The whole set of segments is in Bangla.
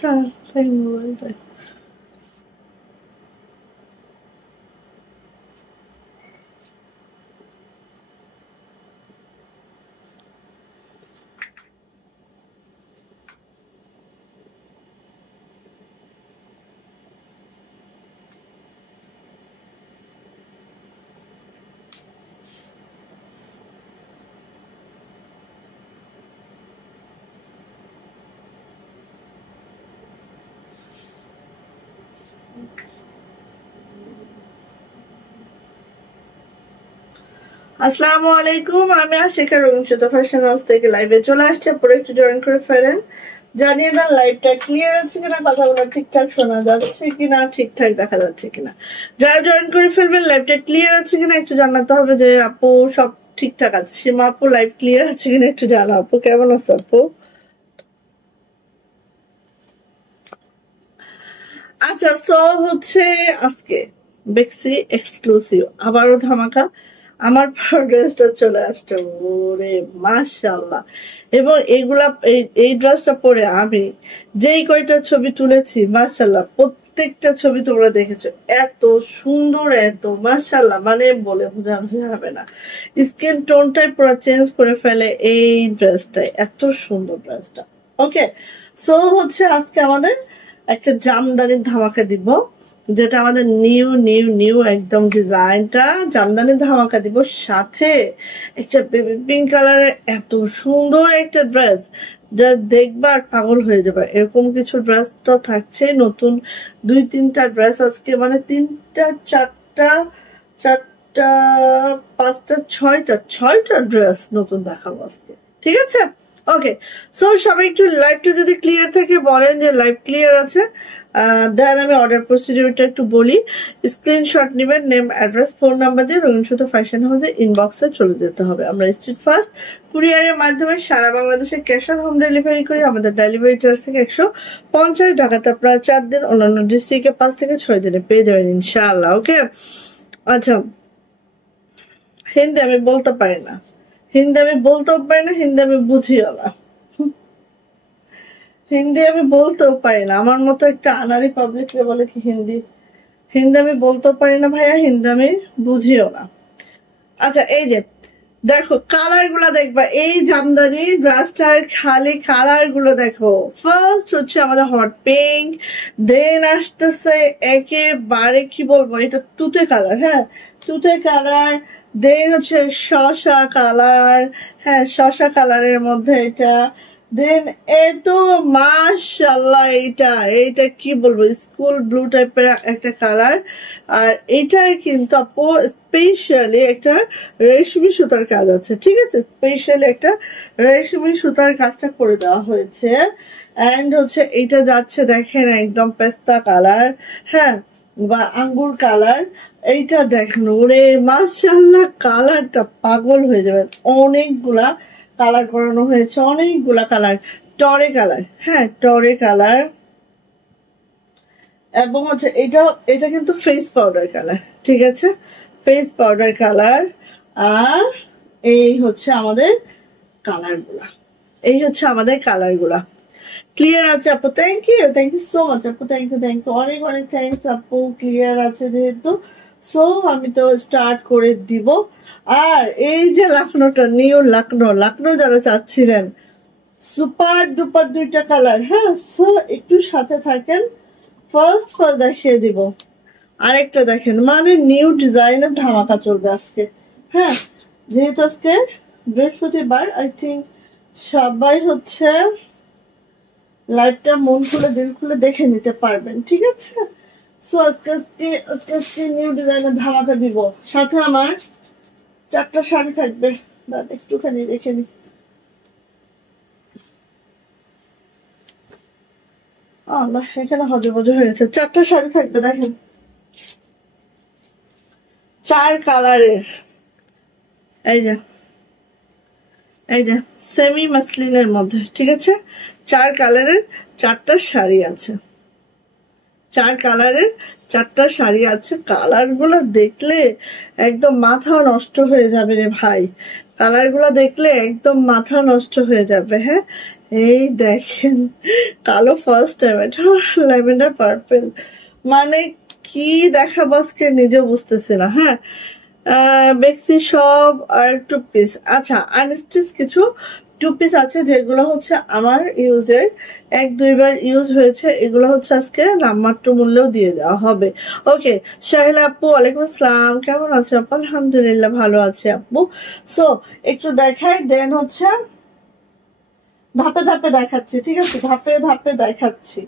চার্জ নাই মোবাইলটায়। আসসালামু আলাইকুম, আমি আশিকা রুমশত ফ্যাশন হাউস থেকে লাইভে চলে আসছি। পরে একটু জয়েন করে ফেলেন, জানিয়ে দেন লাইভটা ক্লিয়ার আছে কিনা, কথাগুলো ঠিকঠাক শোনা যাচ্ছে কিনা, ঠিকঠাক দেখা যাচ্ছে কিনা। যারা জয়েন করে ফেলবেন লাইভটা ক্লিয়ার আছে কিনা একটু জানাতে হবে যে আপু সব ঠিকঠাক আছে। সীমা আপু লাইভ ক্লিয়ার আছে কিনা একটু জানো। আপু কেমন আছে আপু? আচ্ছা, সো হচ্ছে আজকে বেক্সি এক্সক্লুসিভ আবারও ধামাকা। আমার ড্রেসটা চলে আসছে, ওরে মাশাআল্লাহ। এবং এইগুলা এই ড্রেসটা পরে আমি যেই কয়টা ছবি তুলেছি মাশাআল্লাহ, প্রত্যেকটা ছবি তোমরা দেখেছো, এত সুন্দর, এত মাশাআল্লাহ, মানে বলে বোঝানো যাবে না। স্কিন টোনটাই পুরো চেঞ্জ করে ফেলে এই ড্রেসটাই, এত সুন্দর ড্রেসটা। ওকে, সো হচ্ছে আজকে আমাদের একটা জামদানির ধামাকা দিব, যেটা আমাদের নিউ নিউ নিউ একদম ডিজাইনটা জামদানির ধামাকা দিব। সাথে একটা বেবি পিঙ্ক কালারের এত সুন্দর একটা ড্রেস, যা দেখবার পাগল হয়ে যাবে। এরকম কিছু ড্রেস তো থাকছে নতুন, 2-3টা ড্রেস আজকে, মানে 3টা 4টা 4টা 5টা 6টা ড্রেস নতুন দেখাবো আজকে, ঠিক আছে? ওকে, সো সবাই একটু লাইভটা যদি ক্লিয়ার থাকে বলেন যে লাইভ ক্লিয়ার আছে। দেন আমি অর্ডার প্রসিডিউরটা একটু বলি। স্ক্রিনশট নেবেন, নেম, অ্যাড্রেস, ফোন নাম্বার দিয়ে রঙিনসুতো ফ্যাশন হাউসে ইনবক্সে চলে যেতে হবে। আমরা স্ট্রিট ফাস্ট কুরিয়ারের মাধ্যমে সারা বাংলাদেশে ক্যাশ অন হোম ডেলিভারি করি। আমাদের ডেলিভারি চার্জ থেকে 150, ঢাকাতে আপনারা 4 দিন, অন্যান্য ডিস্ট্রিক্টে 5 থেকে 6 দিনে পেয়ে যাবেন ইনশাআল্লাহ। ওকে, আচ্ছা, হিন্দি আমি বলতে পারি না, হিন্দি আমি বলতেও পারি না, হিন্দি আমি বুঝিও না, হিন্দি আমি বলতেও পারি না। আমার মতো একটা আনারি পাবলিকরে বলে কি হিন্দি? হিন্দি আমি বলতেও পারি না ভাইয়া, হিন্দি আমি বুঝিও না। আচ্ছা, এই যে দেখো কালার গুলা দেখবা, এই জামদানি ব্রাশটার খালি কালার গুলো দেখো। ফার্স্ট হচ্ছে আমাদের হট পিঙ্ক, দেন আসতেছে একেবারে কি বলবো, এটা তুতে কালার, হ্যাঁ তুতে কালার। দেন হচ্ছে শসা কালার, হ্যাঁ শসা কালারের মধ্যে এটা। দেন এত মাশাআল্লাহ, এইটা কি বলবো, স্কুল ব্লু টাইপের একটা কালার। আর এটাই কিন্তু আপু স্পেশালি একটা রেশমি সুতার কাজ আছে, ঠিক আছে? স্পেশালি একটা রেশমি সুতার কাজটা করে দেওয়া হয়েছে। অ্যান্ড হচ্ছে এটা যাচ্ছে দেখেন একদম পেস্তা কালার, হ্যাঁ বা আঙ্গুর কালার। এইটা দেখেন, ওরে মাশাআল্লাহ, কালারটা পাগল হয়ে যাবেন। অনেকগুলা কালার করানো হয়েছে, অনেকগুলা কালার। টরে কালার, হ্যাঁ টরে কালার। এবং হচ্ছে এটা কিন্তু ফেস পাউডার কালার, ঠিক আছে? Face powder colour. আর এই হচ্ছে আমাদের কালার গুলা, এই হচ্ছে আমাদের কালার গুলা। ক্লিয়ার আছে আপু? থ্যাংক ইউ সো মাচ আপু, থ্যাংক ইউ, অনেক অনেক থ্যাংকস আপু। ক্লিয়ার আছে যেহেতু, সো আমি তো স্টার্ট করে দিব। আর এই যে লাকনোটা, নিউ লাকনো যারা চাচ্ছিলেন, সুপার ডুপার 2টা কালার, হ্যাঁ সো একটু সাথে থাকেন। ফার্স্ট দেখিয়ে দিব, আরেকটা দেখেন, মানে নিউ ডিজাইনের ধামাকা চলবে আজকে, হ্যাঁ যেহেতু আজকে বৃহস্পতিবার, আই থিঙ্ক সবাই হচ্ছে লাইভটা মন খুলে দিল খুলে দেখে নিতে পারবেন, ঠিক আছে? সো আজকে নিউ ডিজাইনের ধামাকা দিব। সাথে আমার 4টা শাড়ি থাকবে, একটুখানি রেখে নি। আল্লাহ, এখানে হজবজ হয়ে গেছে। 4টা শাড়ি থাকবে দেখেন, 4 কালারের। এই যে সেমি মাসলিনের মধ্যে, ঠিক আছে? 4 কালারের 4টা শাড়ি আছে, 4 কালারের 4টা শাড়ি আছে। কালার গুলো দেখলে একদম মাথা নষ্ট হয়ে যাবে রে ভাই, কালার গুলো দেখলে একদম মাথা নষ্ট হয়ে যাবে। হ্যাঁ, এই দেখেন কালো ফার্স্ট টাইম, এটা ল্যাভেন্ডার পার্পল, মানে কি দেখাবো আজকে নিজে বুঝতেছি না। হ্যাঁ, বেক্সি সব আর টু পিস। আচ্ছা, আনস্টিচ কিছু টু পিস আছে যেগুলো হচ্ছে আমার ইউজের, এক দুইবার ইউজ হয়েছে, এগুলো হচ্ছে আজকে নামমাত্র মূল্যেও দিয়ে দেওয়া হবে। ওকে, শাহিলা আপু ওয়ালাইকুম আসসালাম, কেমন আছে আপু? আলহামদুলিল্লাহ ভালো আছে আপু। সো একটু দেখাই, দেন হচ্ছে ধাপে ধাপে দেখাচ্ছি, ঠিক আছে? ধাপে ধাপে দেখাচ্ছি,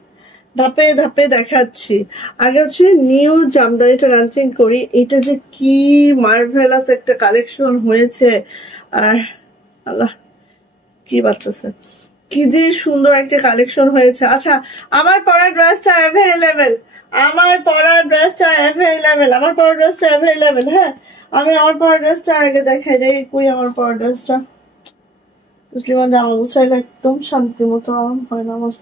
ধাপে ধাপে দেখাচ্ছি। আগে হচ্ছে নিউ জামদানিটা লঞ্চিং করি। এটা যে কি মার্ভেলাস একটা কালেকশন হয়েছে, আর আল্লাহ কি বাচ্চাছে, কি যে সুন্দর একটা কালেকশন হয়েছে। আচ্ছা, আমার পরা ড্রেসটা অ্যাভেলেবেল, আমার পরা ড্রেসটা অ্যাভেলেবেল, আমার পরা ড্রেসটা অ্যাভেলেবেল। হ্যাঁ, আমি আমার পরা ড্রেসটা আগে দেখাই রে। কই আমার পরা ড্রেসটা? মুসলিমান জামা বুঝাইলে একদম শান্তি মতো আরাম হয় না আমার।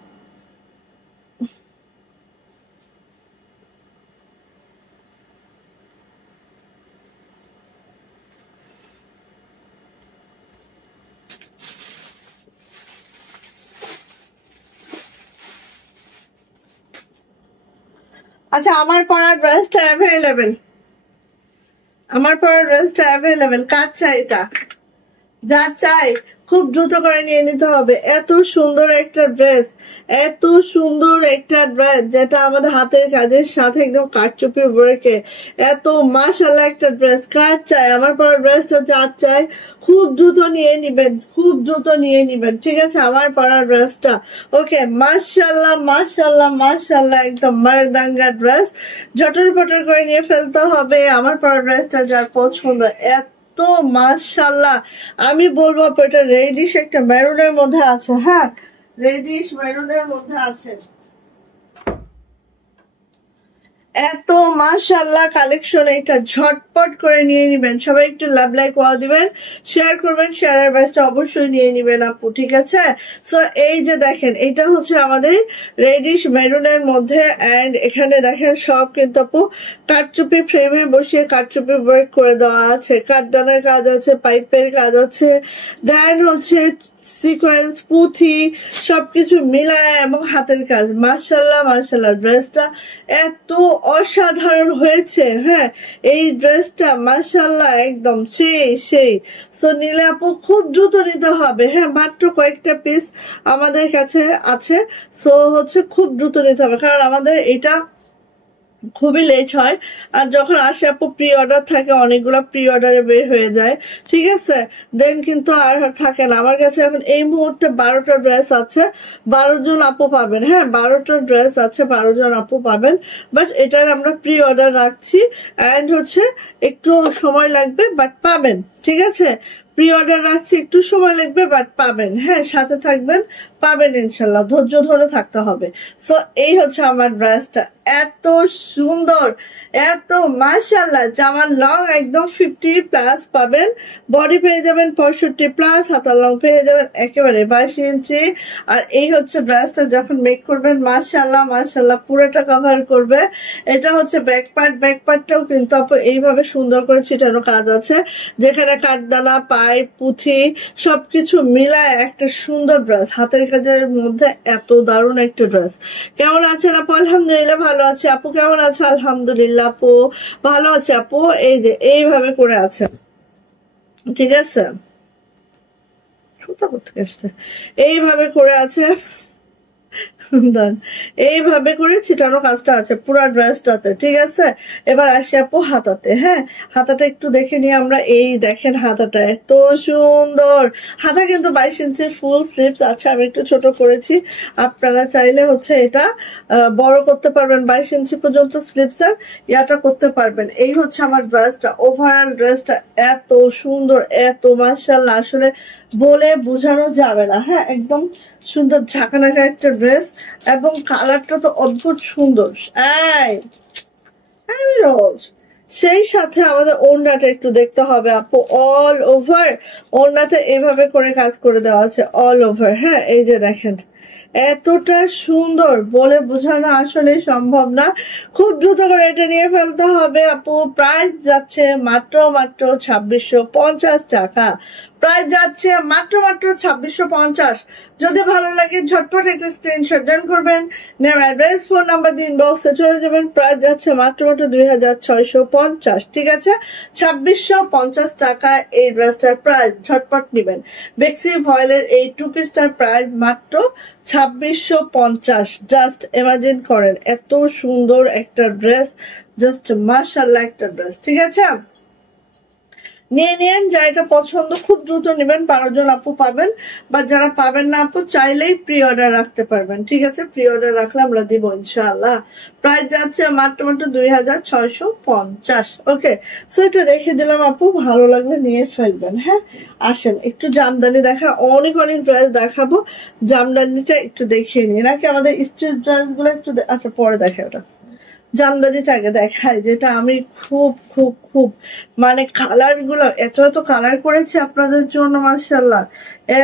আচ্ছা, আমার পরা ড্রেসটা অ্যাভেলেবেল, আমার পরা ড্রেসটা অ্যাভেলেবেল। কার চাই এটা? যার চাই খুব দ্রুত করে নিয়ে নিতে হবে। এত সুন্দর একটা ড্রেস, এত সুন্দর একটা ড্রেস যেটা আমাদের হাতের কাজের সাথে একদম কারচুপি ওয়ার্কে, এত মাশাআল্লাহ একটা ড্রেস। কার চাই? আমার পরা ড্রেসটা যার চাই খুব দ্রুত নিয়ে নিবেন, খুব দ্রুত নিয়ে নিবেন, ঠিক আছে? আমার পরা ড্রেসটা ওকে, মাশাআল্লাহ মাশাআল্লাহ মাশাআল্লাহ, একদম মারদাঙ্গা ড্রেস, জটর পটর করে নিয়ে ফেলতে হবে। আমার পরা ড্রেসটা যার পছন্দ, তো মাশাআল্লাহ আমি বলবো এটা রেডিশ একটা মেরুনের মধ্যে আছে। হ্যাঁ, রেডিশ মেরুনের মধ্যে আছে। এত মাশাআল্লাহ কালেকশন, এটা ঝটপট করে নিয়ে নিবেন। সবাই একটু লাভ লাইক ওয়াও দিবেন, শেয়ার করবেন, শেয়ারের ব্যাচটা অবশ্যই নিয়ে নিবেন আপু, ঠিক আছে? সো এই যে দেখেন, এটা হচ্ছে আমাদের রেডিশ মেরুনের মধ্যে, এন্ড এখানে দেখেন সব কিন্তু আপু কাঠচুপি ফ্রেমে বসিয়ে কাঠচুপি ওয়ার্ক করে দেওয়া আছে, কাঠদানার কাজ আছে, পাইপের কাজ আছে, দেন হচ্ছে সিকোয়েন্স পুঁথি সবকিছু মিলায় এবং হাতের কাজ। মাশাআল্লাহ মাশাআল্লাহ, ড্রেসটা এত অসাধারণ হয়েছে। হ্যাঁ, এই ড্রেসটা মাশাআল্লাহ একদম সেই। সো নিলে আপু খুব দ্রুত নিতে হবে। হ্যাঁ, মাত্র কয়েকটা পিস আমাদের কাছে আছে, সো হচ্ছে খুব দ্রুত নিতে হবে, কারণ আমাদের এটা খুবই লেট হয়। আর যখন আসে আপু প্রি অর্ডার থাকে, অনেকগুলো প্রি অর্ডারে বের হয়ে যায়, ঠিক আছে? দেন কিন্তু আর থাকে না। আমার কাছে এখন এই মুহূর্তে 12টা ড্রেস আছে, 12 জন আপু পাবেন। হ্যাঁ, 12টা ড্রেস আছে, 12 জন আপু পাবেন, বাট এটার আমরা প্রি অর্ডার রাখছি, অ্যান্ড হচ্ছে একটু সময় লাগবে, বাট পাবেন, ঠিক আছে? প্রি অর্ডার রাখছি, একটু সময় লাগবে, বাট পাবেন। হ্যাঁ, সাথে থাকবেন, পাবেন ইনশাল্লাহ, ধৈর্য ধরে থাকতে হবে। সো এই হচ্ছে আমার ড্রেসটা, এত সুন্দর, এত মাশাআল্লাহ। জামার লং একদম 50+ পাবেন, বডি পেয়ে যাবেন 65+, হাতার লং পেয়ে যাবেন একেবারে 22 ইঞ্চি। আর এই হচ্ছে ড্রেসটা যখন মেক করবেন, মাশাআল্লাহ মাশাআল্লাহ পুরোটা কভার করবে। এটা হচ্ছে ব্যাক পার্ট, ব্যাক পার্টটাও কিন্তু আপু এইভাবে সুন্দর করে ছিটানো কাজ আছে, যেখানে কাঠদানা পাইপ পুঁথি সবকিছু মিলায় একটা সুন্দর ড্রেস, হাতের কাজের মধ্যে এত দারুণ একটা ড্রেস। কেমন আছেন আপু? আলহামদুলিল্লাহ ভালো আছে আপু, কেমন আছে? আলহামদুলিল্লাহ আপু ভালো আছে আপু। এই যে এইভাবে করে আছে, ঠিক আছে? সুতা করতে আসছে, এইভাবে করে আছে, এইভাবে করে ছিটানো কাজটা আছে পুরা ড্রেসটাতে, ঠিক আছে? এবার আসি আপু হাতাতে। হ্যাঁ, হাতাটা একটু দেখে নিই আমরা। এই দেখেন হাতাটা এত সুন্দর, হাতা কিন্তু 22 ইঞ্চির ফুল স্লিভস আছে, আমি একটু ছোট করেছি, আপনারা চাইলে হচ্ছে এটা বড় করতে পারবেন, 22 ইঞ্চি পর্যন্ত স্লিভসের ইয়াটা করতে পারবেন। এই হচ্ছে আমার ড্রেসটা, ওভারঅল ড্রেসটা এত সুন্দর, এত মাশাআল্লাহ, আসলে বলে বোঝানো যাবে না। হ্যাঁ, একদম সুন্দর ঝাঁকানাকা একটা ড্রেস, এবং কালারটা তো অদ্ভুত সুন্দর। রোজ সেই সাথে আমাদের ওড়নাটা একটু দেখতে হবে আপু, অল ওভার ওড়নাতে এইভাবে করে কাজ করে দেওয়া আছে, অল ওভার। হ্যাঁ, এই যে দেখেন এতটা সুন্দর, বলে বোঝানো আসলে সম্ভব না। খুব দ্রুত করে এটা নিয়ে ফেলতে হবে আপু। প্রাইস যাচ্ছে মাত্র 2650 টাকা, প্রাইস যাচ্ছে মাত্র 2650। যদি ভালো লাগে ঝটপট একটা স্ক্রিনশট দেন করবেন, নেম অ্যাড্রেস ফোন নাম্বার দিয়ে ইনবক্সে চলে যাবেন। প্রাইস যাচ্ছে মাত্র 2650। ঠিক আছে, 2650 টাকা এই ড্রেসটার প্রাইস। ঝটপট নেবেন। বেক্সি ভয়েলের এই 2 পিসটার প্রাইস মাত্র 2650। জাস্ট ইমাজিন করেন, এত সুন্দর একটা ড্রেস, জাস্ট মাশাআল্লাহ একটা ড্রেস। ঠিক আছে, নিয়ে নিন, যা এটা পছন্দ খুব দ্রুত নেবেন। 12 জন আপু পাবেন, বা যারা পাবেন না আপু চাইলেই প্রি অর্ডার রাখতে পারবেন। ঠিক আছে, প্রি অর্ডার রাখলে আমরা দিব ইনশাআল্লাহ। প্রাইস যাচ্ছে মাত্র 2650। ওকে, সো এটা রেখে দিলাম আপু, ভালো লাগলে নিয়ে ফেলবেন। হ্যাঁ, আসেন একটু জামদানি দেখা, অনেক অনেক ড্রেস দেখাবো। জামদানিটা একটু দেখিয়ে নিই নাকি আমাদের স্ট্রিট ড্রেস গুলো একটু আচ্ছা পরে দেখে, ওটা জামদানিটা আগে দেখায়, যেটা আমি খুব খুব খুব মানে কালার গুলো এত এত কালার করেছি আপনাদের জন্য, মাশাআল্লাহ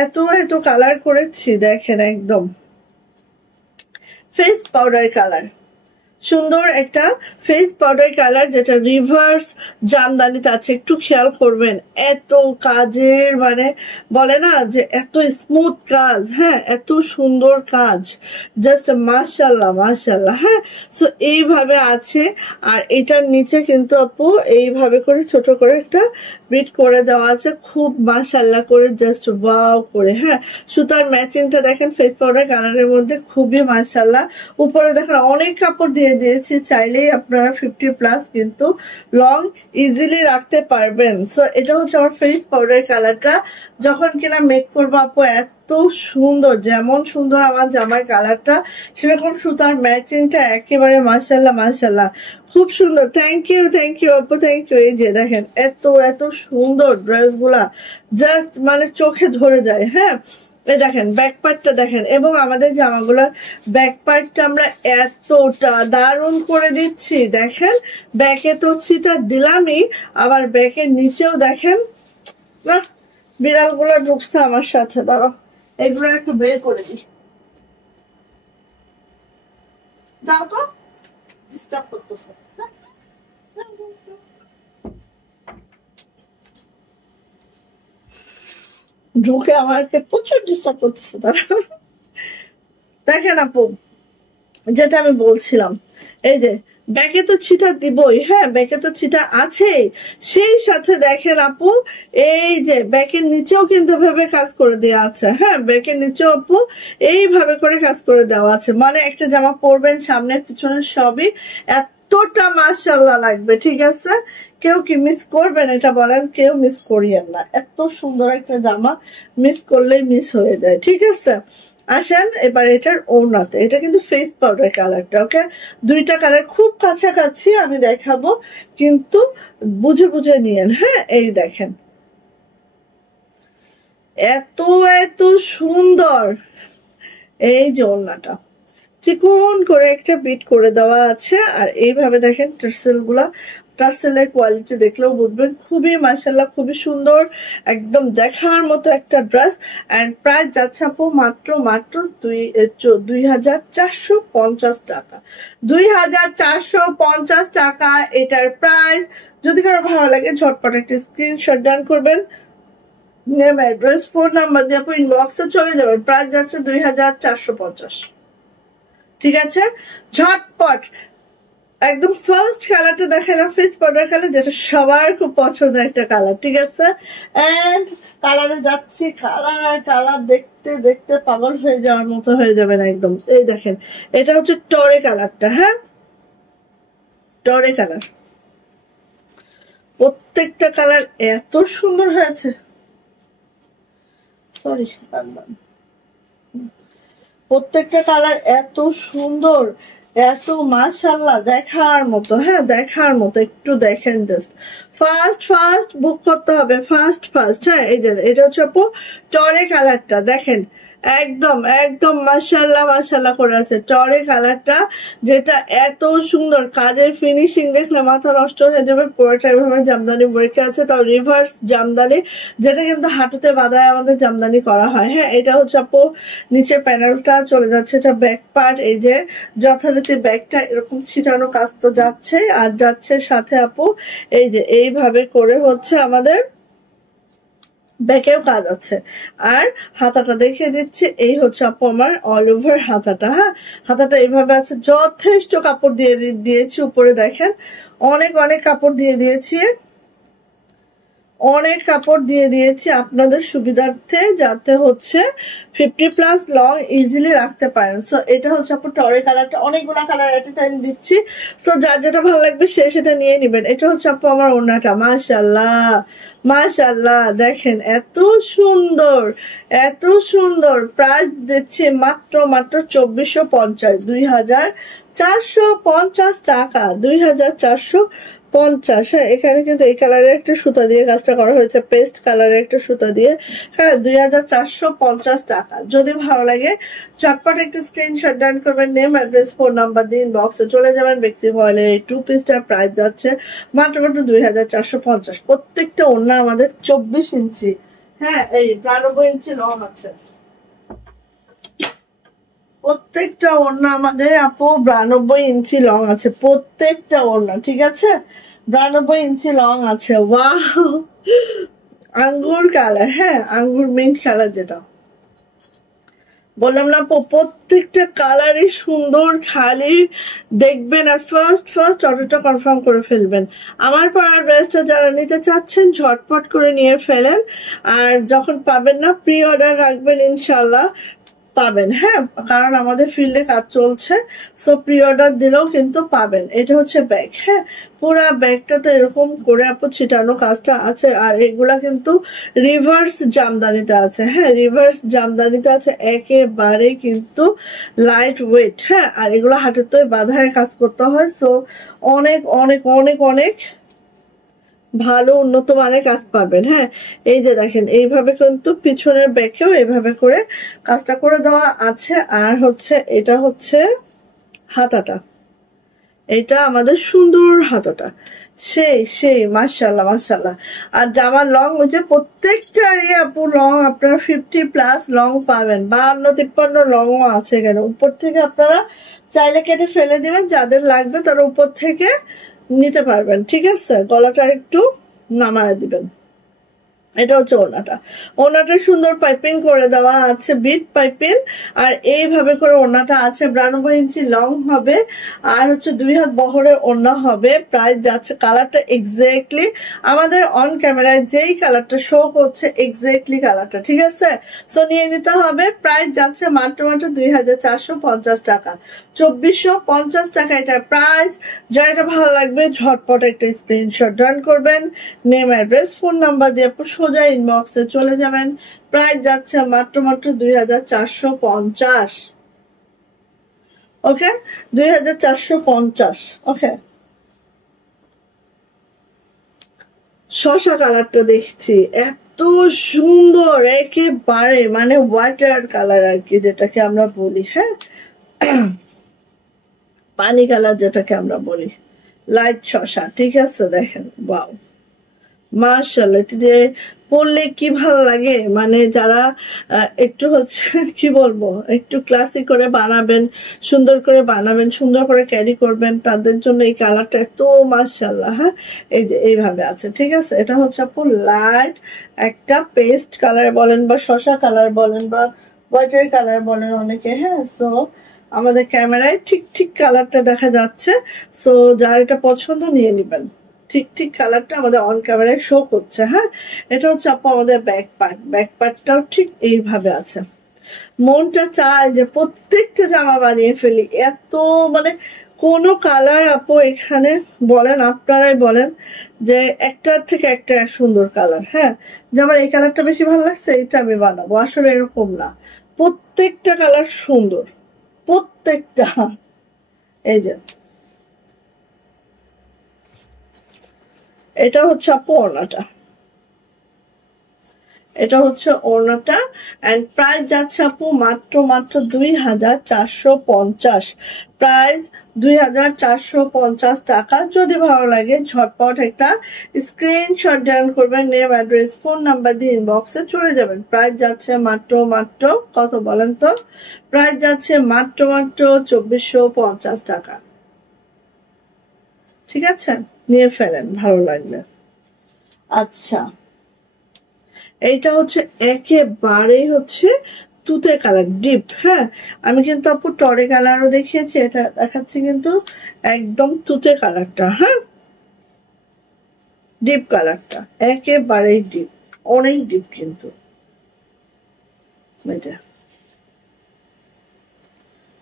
এত এত কালার করেছি। দেখেন একদম ফেস পাউডার কালার, সুন্দর একটা ফেস পাউডার কালার, যেটা রিভার্স জামদানিতে আছে। একটু খেয়াল করবেন, এত কাজের মানে বলে না যে এত স্মুথ কাজ, হ্যাঁ এত সুন্দর কাজ, জাস্ট মাশাআল্লাহ মাশাআল্লাহ। হ্যাঁ, সো এইভাবে আছে। আর এটার নিচে কিন্তু আপু এইভাবে করে ছোট করে একটা বিট করে দেওয়া আছে, খুব মাশাআল্লাহ করে, জাস্ট ওয়াও করে। হ্যাঁ, সুতার ম্যাচিংটা দেখেন ফেস পাউডার কালারের মধ্যে, খুবই মাশাআল্লাহ। উপরে দেখেন অনেক কাপড় দিয়ে দিয়েছি, চাইলেই আপনারা 50+ কিন্তু লং ইজিলি রাখতে পারবেন। সো এটা হচ্ছে আমার ফেস পাউডার কালারটা। যখন কিনা মেক করবো আপু এত সুন্দর, যেমন সুন্দর আমার জামার কালারটা সেরকম সুতার ম্যাচিংটা একেবারে মাশাআল্লাহ মাশাআল্লাহ, খুব সুন্দর। থ্যাংক ইউ আপু, থ্যাংক ইউ। এই যে দেখেন এত এত সুন্দর ড্রেস গুলা, জাস্ট মানে চোখে ধরে যায়। হ্যাঁ, এই দেখেন ব্যাক পার্টটা দেখেন, এবং আমাদের জামাগুলোর ব্যাক পার্টটা আমরা এতটা দারুণ করে দিচ্ছি। দেখেন ব্যাকে তো ছিটা দিলামই, আবার ব্যাকের নিচেও দেখেন না, বিড়ালগুলো ঢুকছে আমার সাথে, দাঁড়ো এগুলো একটু বের করে দিই, যাও তো, ডিস্টার্ব করতেছে। ঢুকে আমাকে প্রচুর ডিস্টার্ব করতেছে তারা। দেখেন আপু, যেটা আমি বলছিলাম, এই যে ব্যাকে তো ছিটা দিবই, হ্যাঁ ব্যাকে তো ছিটা আছেই, সেই সাথে দেখেন আপু এই যে ব্যাকের নিচেও কিন্তু ভাবে কাজ করে দেওয়া আছে। হ্যাঁ, ব্যাকের নিচেও আপু এইভাবে করে কাজ করে দেওয়া আছে, মানে একটা জামা পরবেন সামনে পিছনে সবই এতটা মাশাআল্লাহ লাগবে। ঠিক আছে, কেউ কি মিস করবেন এটা বলেন? কেউ মিস করিয়েন না, এত সুন্দর একটা জামা মিস করলেই মিস হয়ে যায়। ঠিক আছে, আসেন এবার এটার ওড়নাতে, এটা কিন্তু ফেস পাউডার কালারটা। ওকে, দুইটা কালার খুব কাছাকাছি আমি দেখাবো, কিন্তু বুঝে বুঝে নিয়েন। হ্যাঁ, এই দেখেন এত এত সুন্দর এই যে ওড়নাটা, চিকন করে একটা বিট করে দেওয়া আছে। আর এইভাবে দেখেন টার্সেল গুলা, টার্সেলের কোয়ালিটি দেখলেও বুঝবেন, খুবই মাশাআল্লাহ খুবই সুন্দর, একদম দেখার মতো একটা ড্রেস। এন্ড প্রাইস যাচ্ছে আপু মাত্র 2450 টাকা। 2450 টাকা এটার প্রাইস। যদি কারো ভালো লাগে ঝটপট একটা স্ক্রিনশট ডান করবেন, নেম অ্যাড্রেস ফোন নাম্বার দিয়ে আপু ইনবক্সে চলে যাবেন। প্রাইস যাচ্ছে 2450। ঠিক আছে, ঝটপট একদম ফার্স্ট কালারটা দেখালাম ফেস পাউডার কালার, যেটা সবার খুব পছন্দের একটা কালার। ঠিক আছে, এন্ড কালারে যাচ্ছি, কালার আর কালার দেখতে দেখতে পাগল হয়ে যাওয়ার মতো হয়ে যাবেন একদম। এই দেখেন এটা হচ্ছে টরে কালারটা। হ্যাঁ, টরে কালার, প্রত্যেকটা কালার এত সুন্দর হয়েছে। সরি, প্রত্যেকটা কালার এত সুন্দর, এত মাশাআল্লাহ দেখার মতো। হ্যাঁ, দেখার মতো, একটু দেখেন জাস্ট। ফার্স্ট ফার্স্ট বুক করতে হবে, ফার্স্ট ফার্স্ট। হ্যাঁ, এই যে এটা হচ্ছে আপু টরে কালারটা, দেখেন একদম একদম মাশাআল্লাহ মাশাআল্লাহ করে আছে টরে কালারটা, যেটা এত সুন্দর। কাজের ফিনিশিং দেখলে মাথা নষ্ট হয়ে যাবে। পুরোটা এভাবে জামদানি বরকে আছে, তাও রিভার্স জামদানি, যেটা কিন্তু হাঁটুতে বাঁধায় আমাদের জামদানি করা হয়। হ্যাঁ, এটা হচ্ছে আপু নিচের প্যানেলটা চলে যাচ্ছে, এটা ব্যাক পার্ট। এই যে যথারীতি ব্যাকটা এরকম ছিটানো কাজ তো যাচ্ছে, আর যাচ্ছে সাথে আপু এই যে এইভাবে করে হচ্ছে আমাদের ব্যাকেও কাজ আছে। আর হাতাটা দেখিয়ে দিচ্ছি, এই হচ্ছে আপু আমার অল ওভার হাতাটা। হ্যাঁ, হাতাটা এইভাবে আছে, যথেষ্ট কাপড় দিয়েছি উপরে, দেখেন অনেক অনেক কাপড় দিয়ে দিয়েছি, অনেক কাপড় দিয়ে দিয়েছি আপনাদের সুবিধার্থে, যাতে হচ্ছে 50+ লং ইজিলি রাখতে পারেন। সো এটা হচ্ছে আপু টরে কালারটা, অনেকগুলা কালার এট এ টাইম দিচ্ছি, সো যার যেটা ভালো লাগবে সে সেটা নিয়ে নেবেন। এটা হচ্ছে আপু আমার ওড়নাটা, মাশাআল্লাহ মাশাআল্লাহ, দেখেন এত সুন্দর, এত সুন্দর। প্রাইস দিচ্ছি মাত্র মাত্র 2450, 2450 টাকা, 2450। হ্যাঁ, এখানে কিন্তু এই কালারের একটা সুতা দিয়ে কাজটা করা হয়েছে, পেস্ট কালারের একটা সুতা দিয়ে। হ্যাঁ, 2450 টাকা। যদি ভালো লাগে চটপট একটা স্ক্রিনশট ডান করবেন, নেম অ্যাড্রেস ফোন নাম্বার দিন, বক্সে চলে যাবেন। বেক্সি ভয়েলের এই 2 পিসটার প্রাইস যাচ্ছে মাত্র মাত্র 2450। প্রত্যেকটা ওড়না আমাদের 24 ইঞ্চি, হ্যাঁ এই 92 ইঞ্চি লং আছে। প্রত্যেকটা ওড়না আমাদের আপু 92 ইঞ্চি লং আছে, প্রত্যেকটা ওড়না, ঠিক আছে 92 ইঞ্চি লং আছে। ওয়াও, আঙ্গুর কালার, হ্যাঁ আঙ্গুর মিন্ট কালার, যেটা বললাম না প্রত্যেকটা কালারই সুন্দর, খালি দেখবেন আর ফার্স্ট অর্ডারটা কনফার্ম করে ফেলবেন। আমার পরা ড্রেসটা যারা নিতে চাচ্ছেন ঝটপট করে নিয়ে ফেলেন, আর যখন পাবেন না প্রি অর্ডার রাখবেন, ইনশাল্লাহ পাবেন। হ্যাঁ, কারণ আমাদের ফিল্ডে কাজ চলছে, সো প্রি অর্ডার দিলেও কিন্তু পাবেন। এটা হচ্ছে ব্যাগ, হ্যাঁ পুরা ব্যাগটাতে এরকম করে আপু ছিটানো কাজটা আছে, আর এগুলা কিন্তু রিভার্স জামদানিতে আছে। হ্যাঁ, রিভার্স জামদানিতে আছে, একেবারে কিন্তু লাইট ওয়েট। হ্যাঁ, আর এগুলো হাতের তো বাঁধায় কাজ করতে হয়, সো অনেক অনেক অনেক অনেক ভালো উন্নত মানের কাজ পাবেন। হ্যাঁ, এই যে দেখেন এইভাবে কিন্তু পিছনের ব্যাকেও এইভাবে করে কাজটা করে দেওয়া আছে। আর হচ্ছে এটা হচ্ছে হাতাটা, এটা আমাদের সুন্দর হাতাটা, সেই মাশাআল্লাহ মাশাআল্লাহ। আর জামার লং হচ্ছে প্রত্যেকটারই আপু লং আপনারা 50+ লং পাবেন, 52-53 লংও আছে এখানে। উপর থেকে আপনারা চাইলে কেটে ফেলে দিবেন, যাদের লাগবে তারা উপর থেকে নিতে পারবেন, ঠিক আছে। গলাটা একটু নামায় দিবেন। এটা হচ্ছে ওড়নাটা, ওড়নাটা সুন্দর পাইপিং করে দেওয়া আছে, বিট পাইপিং। আর এইভাবে করে ওড়নাটা আছে, 92 ইঞ্চি লং হবে, আর হচ্ছে 2 হাত বহরের ওড়না হবে। প্রাইস যাচ্ছে, কালারটা এক্স্যাক্টলি আমাদের অন ক্যামেরায় যেই কালারটা শো করছে এক্স্যাক্টলি কালারটা, ঠিক আছে। সো নিয়ে নিতে হবে। প্রাইস যাচ্ছে মাত্র মাত্র 2450 টাকা, 2450 টাকা এটার প্রাইস। যার এটা ভালো লাগবে ঝটপট একটা স্ক্রিনশট ডান করবেন, নেম অ্যাড্রেস ফোন নাম্বার দিয়ে সোজা ইনবক্সে চলে যাবেন। প্রাইস যাচ্ছে মাত্র মাত্র 2450। ওকে, 2450। ওকে, শসা কালারটা দেখছি এত সুন্দর, একেবারে মানে ওয়াটার কালার আর কি, যেটাকে আমরা বলি, হ্যাঁ পানি কালার যেটাকে আমরা বলি, লাইট শসা, ঠিক আছে। দেখেন ওয়াও মাশাআল্লাহ, এটা যে পরলে কি ভালো লাগে, মানে যারা একটু হচ্ছে কি বলবো, একটু ক্লাসি করে বানাবেন, সুন্দর করে বানাবেন, সুন্দর করে ক্যারি করবেন, তাদের জন্য এই কালারটা এত মাশাআল্লাহ। হ্যাঁ, এই যে এইভাবে আছে, ঠিক আছে। এটা হচ্ছে আপু লাইট একটা পেস্ট কালার বলেন, বা শসা কালার বলেন, বা হোয়াইটের কালার বলেন অনেকে। হ্যাঁ, সো আমাদের ক্যামেরায় ঠিক ঠিক কালারটা দেখা যাচ্ছে, সো যার এটা পছন্দ নিয়ে নেবেন। ঠিক কালারটা আমাদের অন ক্যামেরায় শো করছে। হ্যাঁ, এটা হচ্ছে আপু আমাদের ব্যাক পার্টটাও ঠিক এইভাবে আছে। মনটা চায় যে প্রত্যেকটা জামা বানিয়ে ফেলি, এত মানে কোন কালার আপু এখানে বলেন, আপনারাই বলেন যে একটার থেকে একটা সুন্দর কালার। হ্যাঁ, যে আমার এই কালারটা বেশি ভালো লাগছে এটা আমি বানাবো, আসলে এরকম না, প্রত্যেকটা কালার সুন্দর, প্রত্যেকটা। এই যে এটা হচ্ছে আপু ওড়নাটা, এটা হচ্ছে ওড়নাটা। এন্ড প্রাইস যাচ্ছে আপু মাত্র মাত্র 2450, প্রাইস 2450 টাকা। যদি ভালো লাগে ঝটপট একটা স্ক্রিনশট ডাউন করবেন, নেম অ্যাড্রেস ফোন নাম্বার দিয়ে ইনবক্সে চলে যাবেন। প্রাইস যাচ্ছে মাত্র মাত্র কত বলেন তো, প্রাইস যাচ্ছে মাত্র মাত্র 2450 টাকা, ঠিক আছে। নিয়ে ফেলেন, ভালো লাগবে। আচ্ছা, এইটা হচ্ছে একেবারেই হচ্ছে তুতে কালার ডিপ। হ্যাঁ, আমি কিন্তু আপু টরে কালারও দেখিয়েছি, এটা দেখাচ্ছি কিন্তু একদম তুতে কালারটা। হ্যাঁ, ডিপ কালারটা একেবারেই ডিপ, অনেক ডিপ কিন্তু এটা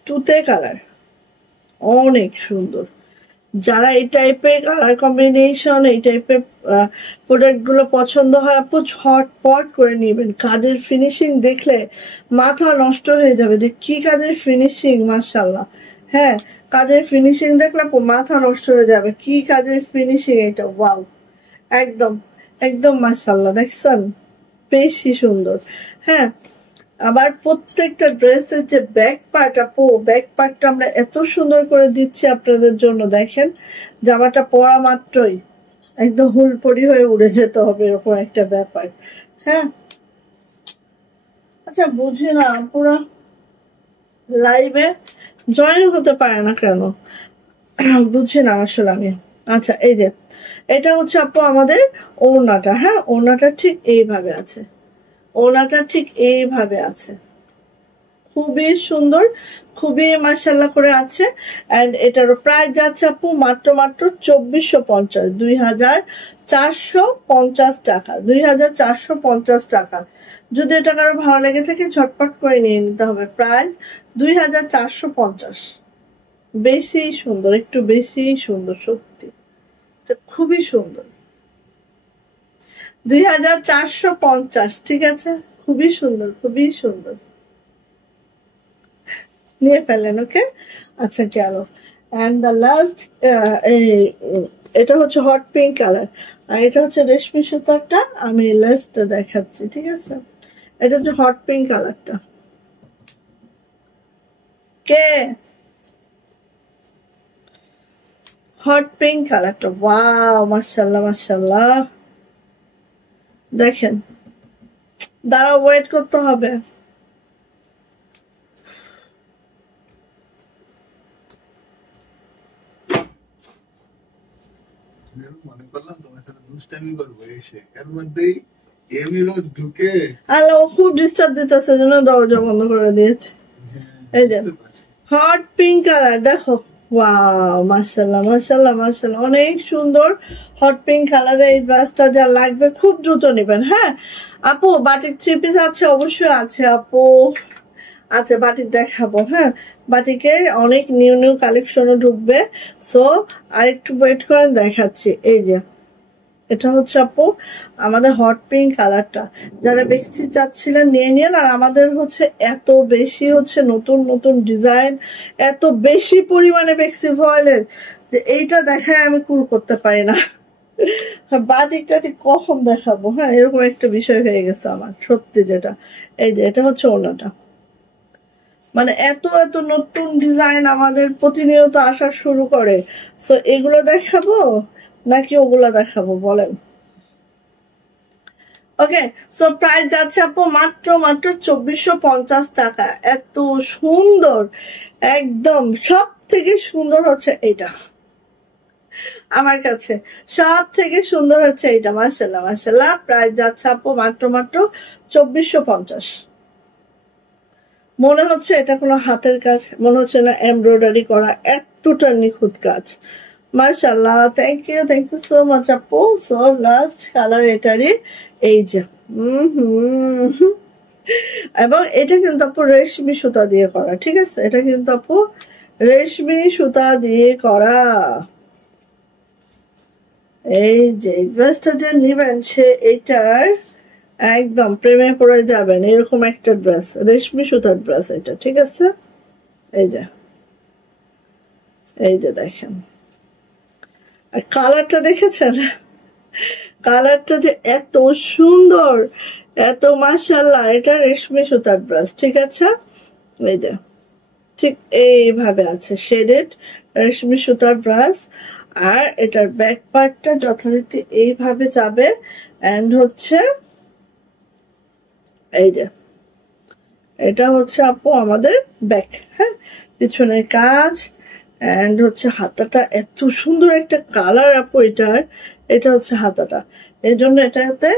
তুতে কালার, অনেক সুন্দর। যারা এই টাইপের কালার কম্বিনেশন, এই টাইপের প্রোডাক্ট গুলো পছন্দ হয় আপু ঝটপট করে নেবেন। কাজের ফিনিশিং দেখলে মাথা নষ্ট হয়ে যাবে যে কি কাজের ফিনিশিং, মাশাআল্লাহ। হ্যাঁ, কাজের ফিনিশিং দেখলে আপু মাথা নষ্ট হয়ে যাবে, কি কাজের ফিনিশিং এটা, ওয়াও, একদম একদম মাশাআল্লাহ, দেখছেন বেশি সুন্দর। হ্যাঁ, আবার প্রত্যেকটা ড্রেসের যে ব্যাক পার্ট আপু, ব্যাক পার্টটা আমরা এত সুন্দর করে দিচ্ছি আপনাদের জন্য। দেখেন জামাটা পরা মাত্রই একদম হুলপড়ি হয়ে উড়ে যেতে হবে, এরকম একটা ব্যাপার। হ্যাঁ, আচ্ছা বুঝি না পুরা লাইভে জয়েন হতে পারে না কেন, বুঝি না আসলে আমি। আচ্ছা, এই যে এটা হচ্ছে আপু আমাদের ওড়নাটা। হ্যাঁ, ওড়নাটা ঠিক এইভাবে আছে, ওড়নাটা ঠিক এইভাবে আছে, খুবই সুন্দর, খুবই মাশাআল্লাহ করে আছে। এন্ড এটারও প্রাইস যাচ্ছে আপু মাত্র 2450, 2450 টাকা, 2450 টাকা। যদি এটা কারো ভালো লেগে থাকে ঝটপট করে নিয়ে নিতে হবে। প্রাইস 2450, বেশি সুন্দর, একটু বেশি সুন্দর, সত্যি এটা খুবই সুন্দর। 2450, ঠিক আছে, খুবই সুন্দর, খুবই সুন্দর, নিয়ে ফেলেন। ওকে, আচ্ছা গেল। অ্যান্ড দ্য লাস্ট, এটা হচ্ছে হট পিঙ্ক কালার, আর এটা হচ্ছে রেশমি সুতারটা। আমি লাস্টটা দেখাচ্ছি, ঠিক আছে। এটা হচ্ছে হট পিঙ্ক কালারটা। কে হট পিঙ্ক কালারটা, ওয়াও, মাশাআল্লাহ মাশাআল্লাহ। দেখেন, দাঁড়াও, ওয়েট করতে হবে। মনে করলাম তোমার সাথে দুষ্টামি করবো, এসে এর মধ্যেই এমি রোজ ঢুকে হ্যালো, খুব ডিস্টার্ব দিতেছে, জন্য দরজা বন্ধ করে দিয়েছে। এই যে হট পিঙ্ক কালার, দেখো, ওয়াও, মাশাআল্লাহ মাশাআল্লাহ মাশাআল্লাহ, অনেক সুন্দর হট পিঙ্ক কালারের এই ড্রেসটা। যা লাগবে খুব দ্রুত নেবেন। হ্যাঁ আপু, বাটিক 3 পিস আছে, অবশ্যই আছে আপু, আচ্ছা বাটিক দেখাবো। হ্যাঁ, বাটিকের অনেক নিউ নিউ কালেকশনও ঢুকবে, সো আরেকটু ওয়েট করেন, দেখাচ্ছি। এই যে এটা হচ্ছে আপু আমাদের হট পিঙ্ক কালারটা। যারা বেক্সি চাচ্ছিলেন নিয়ে নিন। আর আমাদের হচ্ছে এত বেশি হচ্ছে নতুন নতুন ডিজাইন, এত বেশি পরিমাণে বেক্সি ভয়েলের যে এইটা দেখায় আমি কুল করতে পারি না। বাটিকটা ঠিক কখন দেখাবো, হ্যাঁ এরকম একটা বিষয় হয়ে গেছে আমার, সত্যি যেটা। এই যে এটা হচ্ছে ওনাটা, মানে এত এত নতুন ডিজাইন আমাদের প্রতিনিয়ত আসা শুরু করে। সো এগুলো দেখাবো নাকি ওগুলো দেখাবো বলেন? ওকে, সো প্রাইস যাচ্ছে আপু মাত্র 2450 টাকা। এত সুন্দর, একদম সব থেকে সুন্দর হচ্ছে এইটা আমার কাছে, সব থেকে সুন্দর হচ্ছে এইটা। মাশাআল্লাহ মাশাআল্লাহ, প্রাইস যাচ্ছে আপু মাত্র 2450। মনে হচ্ছে এটা কোনো হাতের কাজ, মনে হচ্ছে না এমব্রয়ডারি করা, এতটা নিখুঁত কাজ। মাশাআল্লাহ, থ্যাংক ইউ সো মাচ আপু। সো লাস্ট কালার এটারই, এই যে এবং এটা কিন্তু আপু রেশমি সুতা দিয়ে করা, ঠিক আছে, এটা কিন্তু আপু রেশমি সুতা দিয়ে করা। এই যে ড্রেসটা যে নিবেন সে এটার একদম প্রেমে পড়ে যাবেন, এরকম একটা ড্রেস, রেশমি সুতার ড্রেস এটা, ঠিক আছে। এই যে এই যে দেখেন, আর কালারটা দেখেছেন, কালারটা যে এত সুন্দর, এত মাশাআল্লাহ। এটা রেশমি সুতার ড্রেস, ঠিক আছে। এই যে ঠিক এইভাবে আছে শেডেড রেশমি সুতার ড্রেস। আর এটার ব্যাক পার্টটা যথারীতি এইভাবে যাবে। এন্ড হচ্ছে এই যে এটা হচ্ছে আপু আমাদের ব্যাক। হ্যাঁ, পিছনের কাজ, এন্ড হচ্ছে হাতাটা এত সুন্দর একটা কালার আপু এটার, এটা হচ্ছে হাতাটা, এই জন্য এটাতে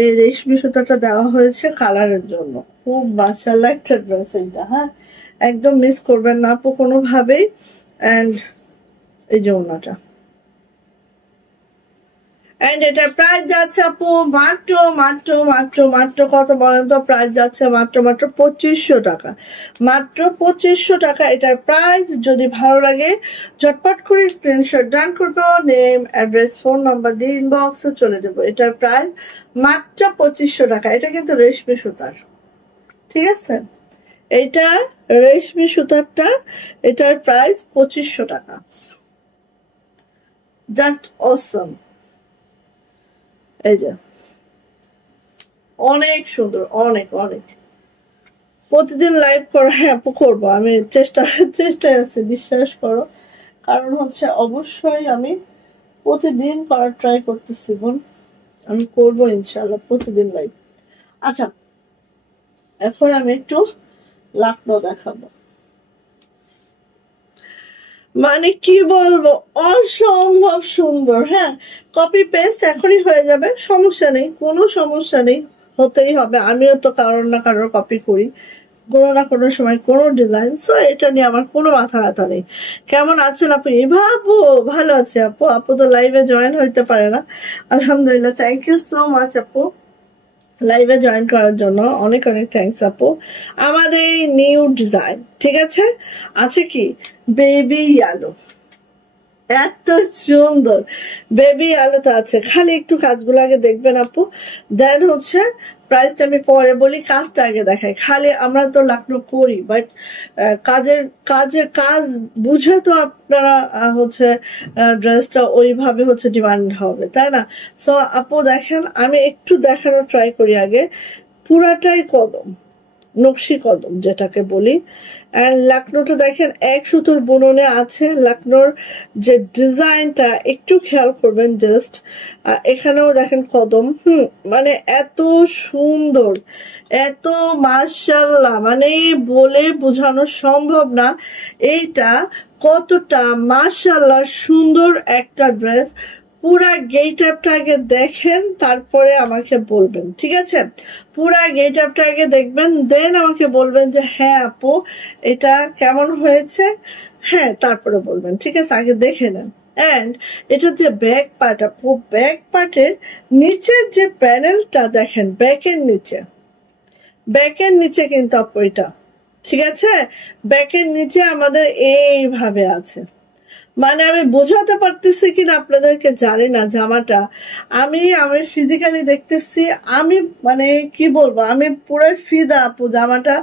এই রেশমি সুতাটা দেওয়া হয়েছে কালারের জন্য। খুব মাশাআল্লাহ একটা ড্রেস এটা, হ্যাঁ একদম মিস করবেন না আপু কোনোভাবেই। অ্যান্ড এই যে ওনাটা, এন্ড এটার প্রাইস যাচ্ছে আপু মাত্র মাত্র মাত্র মাত্র কত বলেন তো? প্রাইস যাচ্ছে মাত্র মাত্র 2500 টাকা, মাত্র 2500 টাকা এটার প্রাইস। যদি ভালো লাগে ঝটপট করে স্ক্রিনশট ডান করবো, নেম অ্যাড্রেস ফোন নাম্বার দিয়ে ইনবক্সে চলে যাবো। এটার প্রাইস মাত্র 2500 টাকা। এটা কিন্তু রেশমি সুতার, ঠিক আছে, এইটা রেশমি সুতারটা, এটার প্রাইস 2500 টাকা। জাস্ট অসম। এই যে অনেক সুন্দর, অনেক অনেক। প্রতিদিন লাইভ করা, হ্যাঁ করবো আমি, চেষ্টায় আছি, বিশ্বাস করো। কারণ হচ্ছে অবশ্যই আমি প্রতিদিন করার ট্রাই করতেছি বোন, আমি করবো ইনশাল্লাহ প্রতিদিন লাইভ। আচ্ছা এখন আমি একটু লাকনো দেখাবো, মানে কি বলবো, অসম্ভব সুন্দর। হ্যাঁ কপি পেস্ট এখনই হয়ে যাবে, সমস্যা নেই, কোনো সমস্যা নেই, হতেই হবে। আমিও তো কারোর না কারোর কপি করি কোনো না কোনো সময় কোনো ডিজাইন, সো এটা নিয়ে আমার কোনো মাথা ব্যথা নেই। কেমন আছেন আপু? ভাবো ভালো আছে আপু, আপু তো লাইভে জয়েন হইতে পারে না। আলহামদুলিল্লাহ, থ্যাংক ইউ সো মাচ আপু লাইভে জয়েন করার জন্য, অনেক অনেক থ্যাংকস আপু। আমাদের নিউ ডিজাইন, ঠিক আছে, আছে কি বেবি ইয়েলো, এত সুন্দর বেবি আলোটা আছে। খালি একটু কাজগুলো আগে দেখবেন আপু, দেন হচ্ছে প্রাইসটা আমি পরে বলি, কাজটা আগে দেখাই। খালি আমরা তো লাকনো করি, বাট কাজ বুঝে তো আপনারা হচ্ছে ড্রেসটা ওইভাবে হচ্ছে ডিমান্ড হবে, তাই না? সো আপু দেখেন, আমি একটু দেখানোর ট্রাই করি আগে। পুরাটাই কদম, নকশি কদম যেটাকে বলি। অ্যান্ড লাকনোটা দেখেন এক সুতোর বুননে আছে। লাকনোর যে ডিজাইনটা একটু খেয়াল করবেন জাস্ট, এখানেও দেখেন কদম, মানে এত সুন্দর, এত মাশাআল্লাহ, মানে বলে বোঝানো সম্ভব না এইটা কতটা মাশাআল্লাহ সুন্দর একটা ড্রেস। পুরা গেট আপটা আগে দেখেন, তারপরে আমাকে বলবেন, ঠিক আছে? পুরা গেট আপটা আগে দেখবেন, দেন আমাকে বলবেন যে হ্যাঁ আপু এটা কেমন হয়েছে, হ্যাঁ তারপরে বলবেন, ঠিক আছে? আগে দেখে নেন। অ্যান্ড এটা যে ব্যাক পার্ট আপু, ব্যাক পার্টের নিচের যে প্যানেলটা দেখেন, ব্যাকের নিচে কিন্তু আপু এটা, ঠিক আছে, ব্যাকের নিচে আমাদের এইভাবে আছে। মানে আমি বোঝাতে পারতেছি কিনা আপনাদেরকে জানি না। জামাটা আমি ফিজিক্যালি দেখতেছি, আমি মানে কি বলবো, আমি পুরাই ফিদা আপু, জামাটা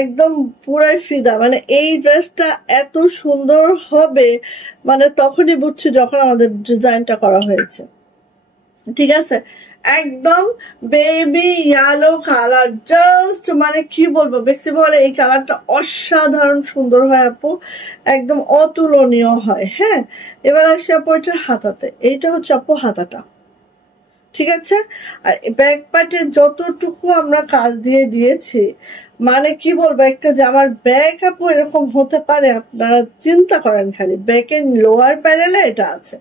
একদম পুরাই ফিদা। মানে এই ড্রেসটা এত সুন্দর হবে মানে তখনই বুঝছি যখন আমাদের ডিজাইনটা করা হয়েছে, ঠিক আছে? একদম বেবি ইয়েলো কালার, জাস্ট মানে কি বলবো, বেক্সি বলে এই কালারটা অসাধারণ সুন্দর হয় আপু, একদম অতুলনীয় হয়। হ্যাঁ এবার আসি আপু এটার হাতাতে, এইটা হচ্ছে আপু হাতাটা, ঠিক আছে? আর ব্যাক পার্টে যতটুকু আমরা কাজ দিয়ে দিয়েছি, মানে কি বলবো, একটা জামার ব্যাক আপু এরকম হতে পারে আপনারা চিন্তা করেন, খালি ব্যাকের লোয়ার প্যানেলে এটা আছে,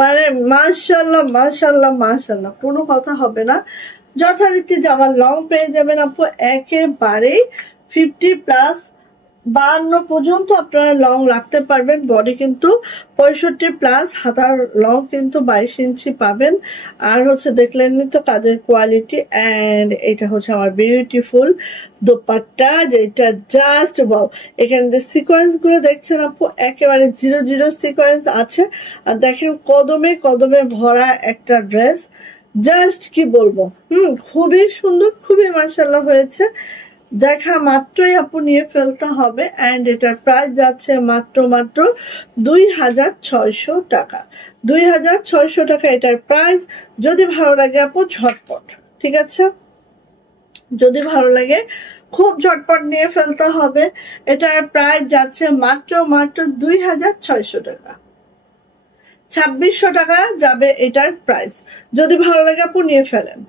মানে মাশাআল্লাহ মাশাআল্লাহ মাশাআল্লাহ, কোনো কথা হবে না। যথারীতি জামার লং পেয়ে যাবেন আপু একেবারেই 50+ 52 পর্যন্ত আপনারা লং রাখতে পারবেন। বডি কিন্তু 65+, হাতার লং কিন্তু 22 ইঞ্চি পাবেন। আর হচ্ছে দেখলেনই তো কাজের কোয়ালিটি। অ্যান্ড এটা হচ্ছে আমার বিউটিফুল দোপাট্টা, যেটা জাস্ট ওয়াও। এখানে যে সিকোয়েন্স গুলো দেখছেন আপু, একেবারে 0 সিকোয়েন্স আছে। আর দেখেন কদমে কদমে ভরা একটা ড্রেস, জাস্ট কি বলবো, খুবই সুন্দর, খুবই মাশাআল্লাহ হয়েছে। দেখা মাত্রই আপু নিয়ে ফেলতে হবে। অ্যান্ড এটার প্রাইস যাচ্ছে মাত্র 2600 টাকা, 2600 টাকা এটার প্রাইস। যদি ভালো লাগে আপু ঝটপট, ঠিক আছে, যদি ভালো লাগে খুব ঝটপট নিয়ে ফেলতে হবে। এটার প্রাইস যাচ্ছে মাত্র 2600 টাকা, 2600 টাকা যাবে এটার প্রাইস। যদি ভালো লাগে আপু নিয়ে ফেলেন,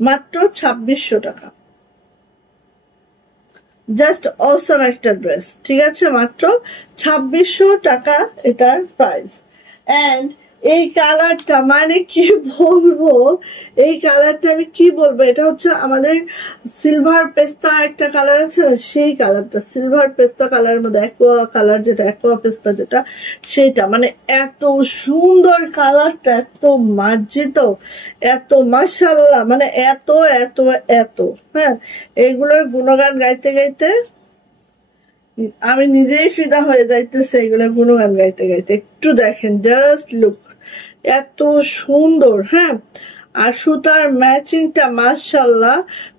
মাত্র 2600 টাকা, জাস্ট অসম একটা ড্রেস, ঠিক আছে? মাত্র 2600 টাকা এটার প্রাইস। অ্যান্ড এই কালারটা মানে কি বলবো, এই কালারটা আমি কি বলবো, এটা হচ্ছে আমাদের সিলভার পেস্তা একটা কালার আছে না, সেই কালারটা সিলভার পেস্তা কালারের মধ্যে অ্যাকোয়া কালার, যেটা অ্যাকোয়া পেস্তা যেটা, সেটা মানে এত সুন্দর কালারটা, এত মার্জিত, এত মাশাআল্লাহ, মানে এত এত এত। হ্যাঁ, এইগুলোর গুণগান গাইতে গাইতে আমি নিজেই ফিদা হয়ে যাইতেছে, এগুলো গুণগান গাইতে গাইতে। একটু দেখেন, জাস্ট লুক, এত সুন্দর। হ্যাঁ, আর সুতার ম্যাচিংটা মাশাআল্লাহ,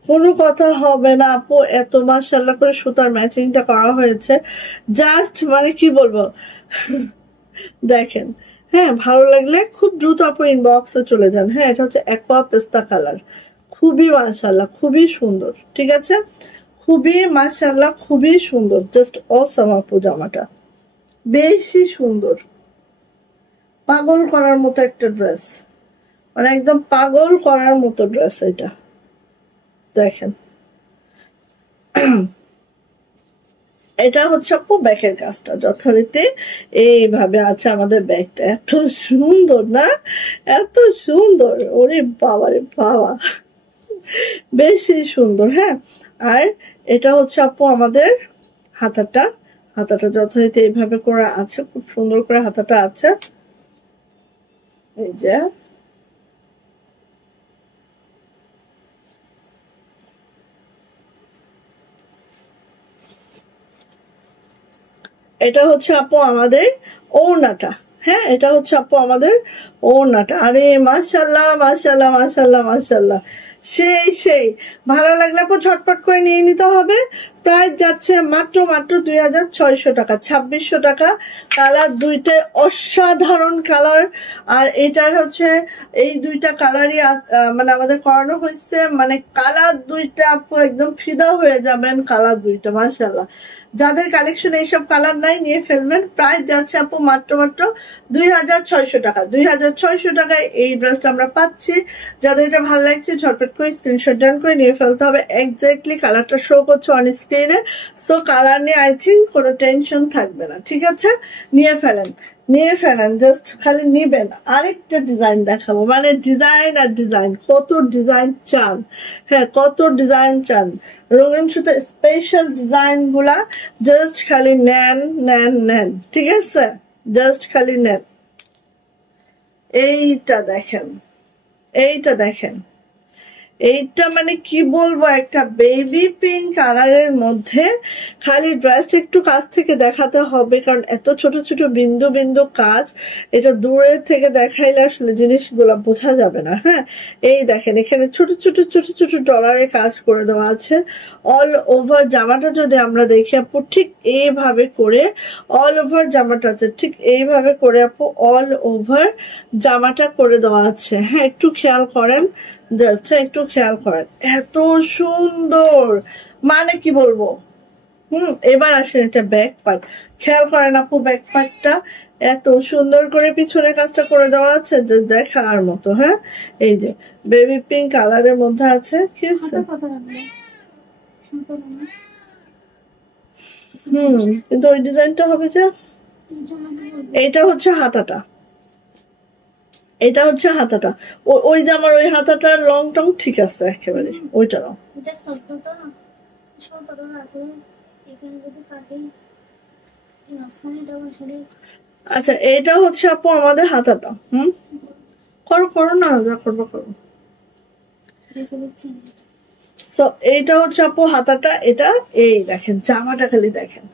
কোনো কথা হবে না আপু, এত মাশাআল্লাহ করে সুতার ম্যাচিংটা করা হয়েছে, জাস্ট মানে কি বলবো। দেখেন, হ্যাঁ ভালো লাগলে খুব দ্রুত আপু ইনবক্সে চলে যান। হ্যাঁ, এটা হচ্ছে অ্যাকোয়া পেস্তা কালার, খুবই মাশাআল্লাহ, খুবই সুন্দর। ঠিক আছে, খুবই মাশাআল্লাহ, খুবই সুন্দর, জাস্ট অসাম আপু, জামাটা বেশি সুন্দর, পাগল করার মতো একটা ড্রেস, মানে একদম পাগল করার মতো ড্রেস এটা। দেখেন, এটা হচ্ছে আপু ব্যাকের কাজটা যথারীতি এইভাবে আছে। আমাদের ব্যাগটা এত সুন্দর না, এত সুন্দর, ওরে বাবা রে বাবা, বেশি সুন্দর। হ্যাঁ, আর এটা হচ্ছে আপু আমাদের হাতাটা, হাতাটা যথারীতি এইভাবে করে আছে, খুব সুন্দর করে হাতাটা আছে। এই যে এটা হচ্ছে আপু আমাদের ওড়নাটা। হ্যাঁ, এটা হচ্ছে আপু আমাদের ওড়নাটা। আরে মাশাআল্লাহ মাশাআল্লাহ মাশাআল্লাহ মাশাআল্লাহ, সেই সেই। ভালো লাগলে আপু ঝটপট করে নিয়ে নিতে হবে। প্রাইস যাচ্ছে মাত্র মাত্র 2600 টাকা, 2600 টাকা। কালার দুইটাই অসাধারণ কালার, আর এটার হচ্ছে এই দুইটা কালারই মানে আমাদের করানো হয়েছে, মানে কালার দুইটা আপু একদম ফিদা হয়ে যাবেন, কালার দুইটা মাশাআল্লাহ। যাদের কালেকশন এইসব কালার নাই নিয়ে ফেলবেন। প্রাইস যাচ্ছে আপু মাত্র মাত্র 2600 টাকা, 2600 টাকায় এই ড্রেসটা আমরা পাচ্ছি। যাদের এটা ভালো লাগছে ঝটপট করে স্ক্রিনশট ডান করে নিয়ে ফেলতে হবে। এক্স্যাক্টলি কালারটা শো করছে অন স্ক্রিনে, সো কালার নিয়ে আই থিঙ্ক কোনো টেনশন থাকবে না। ঠিক আছে, নিয়ে ফেলেন, নিয়ে ফেলেন, জাস্ট খালি নিবেন। আরেকটা ডিজাইন দেখাবো, মানে ডিজাইন আর ডিজাইন, কত ডিজাইন চান। হ্যাঁ, কত ডিজাইন চান, রঙিন সুতো স্পেশাল ডিজাইন গুলা জাস্ট খালি নেন নেন নেন। ঠিক আছে, জাস্ট খালি নেন। এইটা দেখেন, এইটা দেখেন, এইটা মানে কি বলবো, একটা বেবি পিঙ্ক কালারের মধ্যে। খালি ড্রেসটা একটু কাছ থেকে দেখাতে হবে, কারণ এত ছোট ছোট বিন্দু বিন্দু কাজ, এটা দূরে থেকে দেখাইলে আসলে জিনিসগুলো বোঝা যাবে না। হ্যাঁ, এই দেখেন, এখানে ছোট ছোট ছোট ছোট ডলারে কাজ করে দেওয়া আছে। অল ওভার জামাটা যদি আমরা দেখি আপু, ঠিক এইভাবে করে অল ওভার জামাটা আছে, ঠিক এইভাবে করে আপু অল ওভার জামাটা করে দেওয়া আছে। হ্যাঁ, একটু খেয়াল করেন, জাস্ট একটু খেয়াল করেন, এত সুন্দর, মানে কি বলবো। এবার আসেন এটা ব্যাক পার্ট, খেয়াল করেন আপু, ব্যাক পার্টটা এত সুন্দর করে পিছনে কাজটা করে দেওয়া আছে যে দেখার মতো। হ্যাঁ, এই যে বেবি পিঙ্ক কালারের মধ্যে আছে। কি হচ্ছে, কিন্তু ওই ডিজাইনটা হবে যে, এইটা হচ্ছে হাতাটা, এটা হচ্ছে হাতাটা। ওই যে আমার ওই হাতাটার রং টং ঠিক আছে একেবারে, ওইটা রং। আচ্ছা, এটা হচ্ছে আপু আমাদের হাতাটা। করো করো না, যা করবো করো। সো এইটা হচ্ছে আপু হাতাটা। এটা এই দেখেন, জামাটা খালি দেখেন,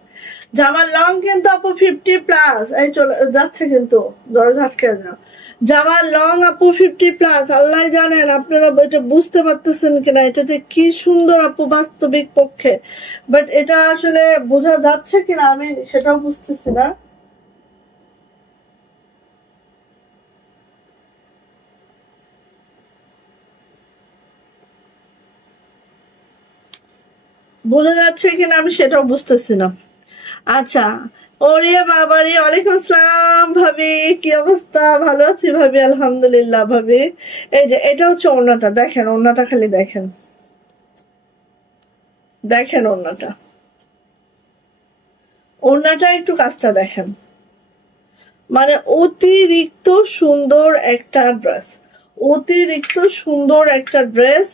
জামার লং কিন্তু আপু 50+। এই চলে যাচ্ছে কিন্তু, দরজা আটকে যাও। জামার লং আপু 50+। আল্লাহ জানেন আপনারা এটা বুঝতে পারতেছেন কিনা, এটা যে কি সুন্দর আপু বাস্তবিক পক্ষে, বাট এটা আসলে বোঝা যাচ্ছে কিনা আমি সেটাও বুঝতেছি না। বোঝা যাচ্ছে কিনা আমি সেটাও বুঝতেছি না। আচ্ছা, ওরে বাবারে, ওয়ালাইকুম আসসালাম ভাবি, কি অবস্থা? ভালো আছি ভাবি, আলহামদুলিল্লাহ ভাবি। এই যে এটা হচ্ছে ওড়নাটা, দেখেন ওড়নাটা খালি দেখেন, দেখেন ওড়নাটা, ওড়নাটা একটু কাজটা দেখেন, মানে অতিরিক্ত সুন্দর একটা ড্রেস, অতিরিক্ত সুন্দর একটা ড্রেস,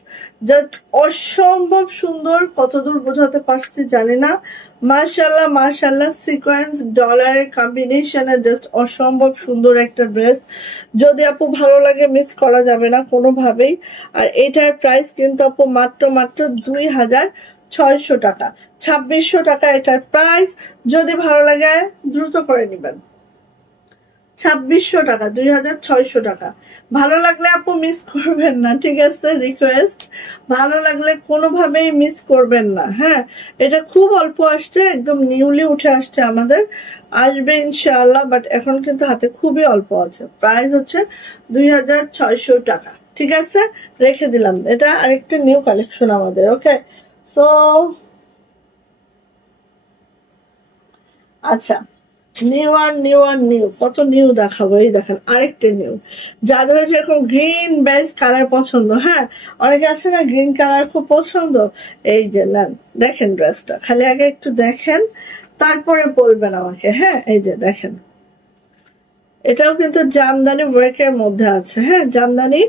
জাস্ট অসম্ভব সুন্দর। কতদূর বোঝাতে পারছি জানি না। মাশাল্লাহ মাশাল্লাহ, সিকোয়েন্স ডলারের কম্বিনেশনে জাস্ট অসম্ভব সুন্দর একটা ড্রেস। যদি আপু ভালো লাগে মিস করা যাবে না কোনোভাবেই। আর এটার প্রাইস কিন্তু আপু মাত্র মাত্র 2600 টাকা, 2600 টাকা এটার প্রাইস। যদি ভালো লাগে দ্রুত করে নেবেন। 2600 টাকা, 2600 টাকা। ভালো লাগলে আপু মিস করবেন না, ঠিক আছে? রিকোয়েস্ট, ভালো লাগলে কোনোভাবেই মিস করবেন না। হ্যাঁ, এটা খুব অল্প আসছে, একদম নিউলি উঠে আসছে আমাদের, আসবে ইনশাআল্লাহ, বাট এখন কিন্তু হাতে খুবই অল্প আছে। প্রাইস হচ্ছে 2600 টাকা, ঠিক আছে? রেখে দিলাম। এটা আরেকটা নিউ কালেকশন আমাদের। ওকে, সো আচ্ছা, নিউ আর নিউ আর নিউ, কত নিউ দেখাবো। এই দেখেন আরেকটা নিউ, যাদের হচ্ছে এরকম গ্রিন বেস কালার পছন্দ। হ্যাঁ, অনেকে আছে না গ্রিন কালার খুব পছন্দ। এই যে নেন, দেখেন ড্রেসটা, খালি আগে একটু দেখেন, তারপরে বলবেন আমাকে। হ্যাঁ, এই যে দেখেন, এটাও কিন্তু জামদানি ওয়ার্কের মধ্যে আছে। হ্যাঁ, জামদানি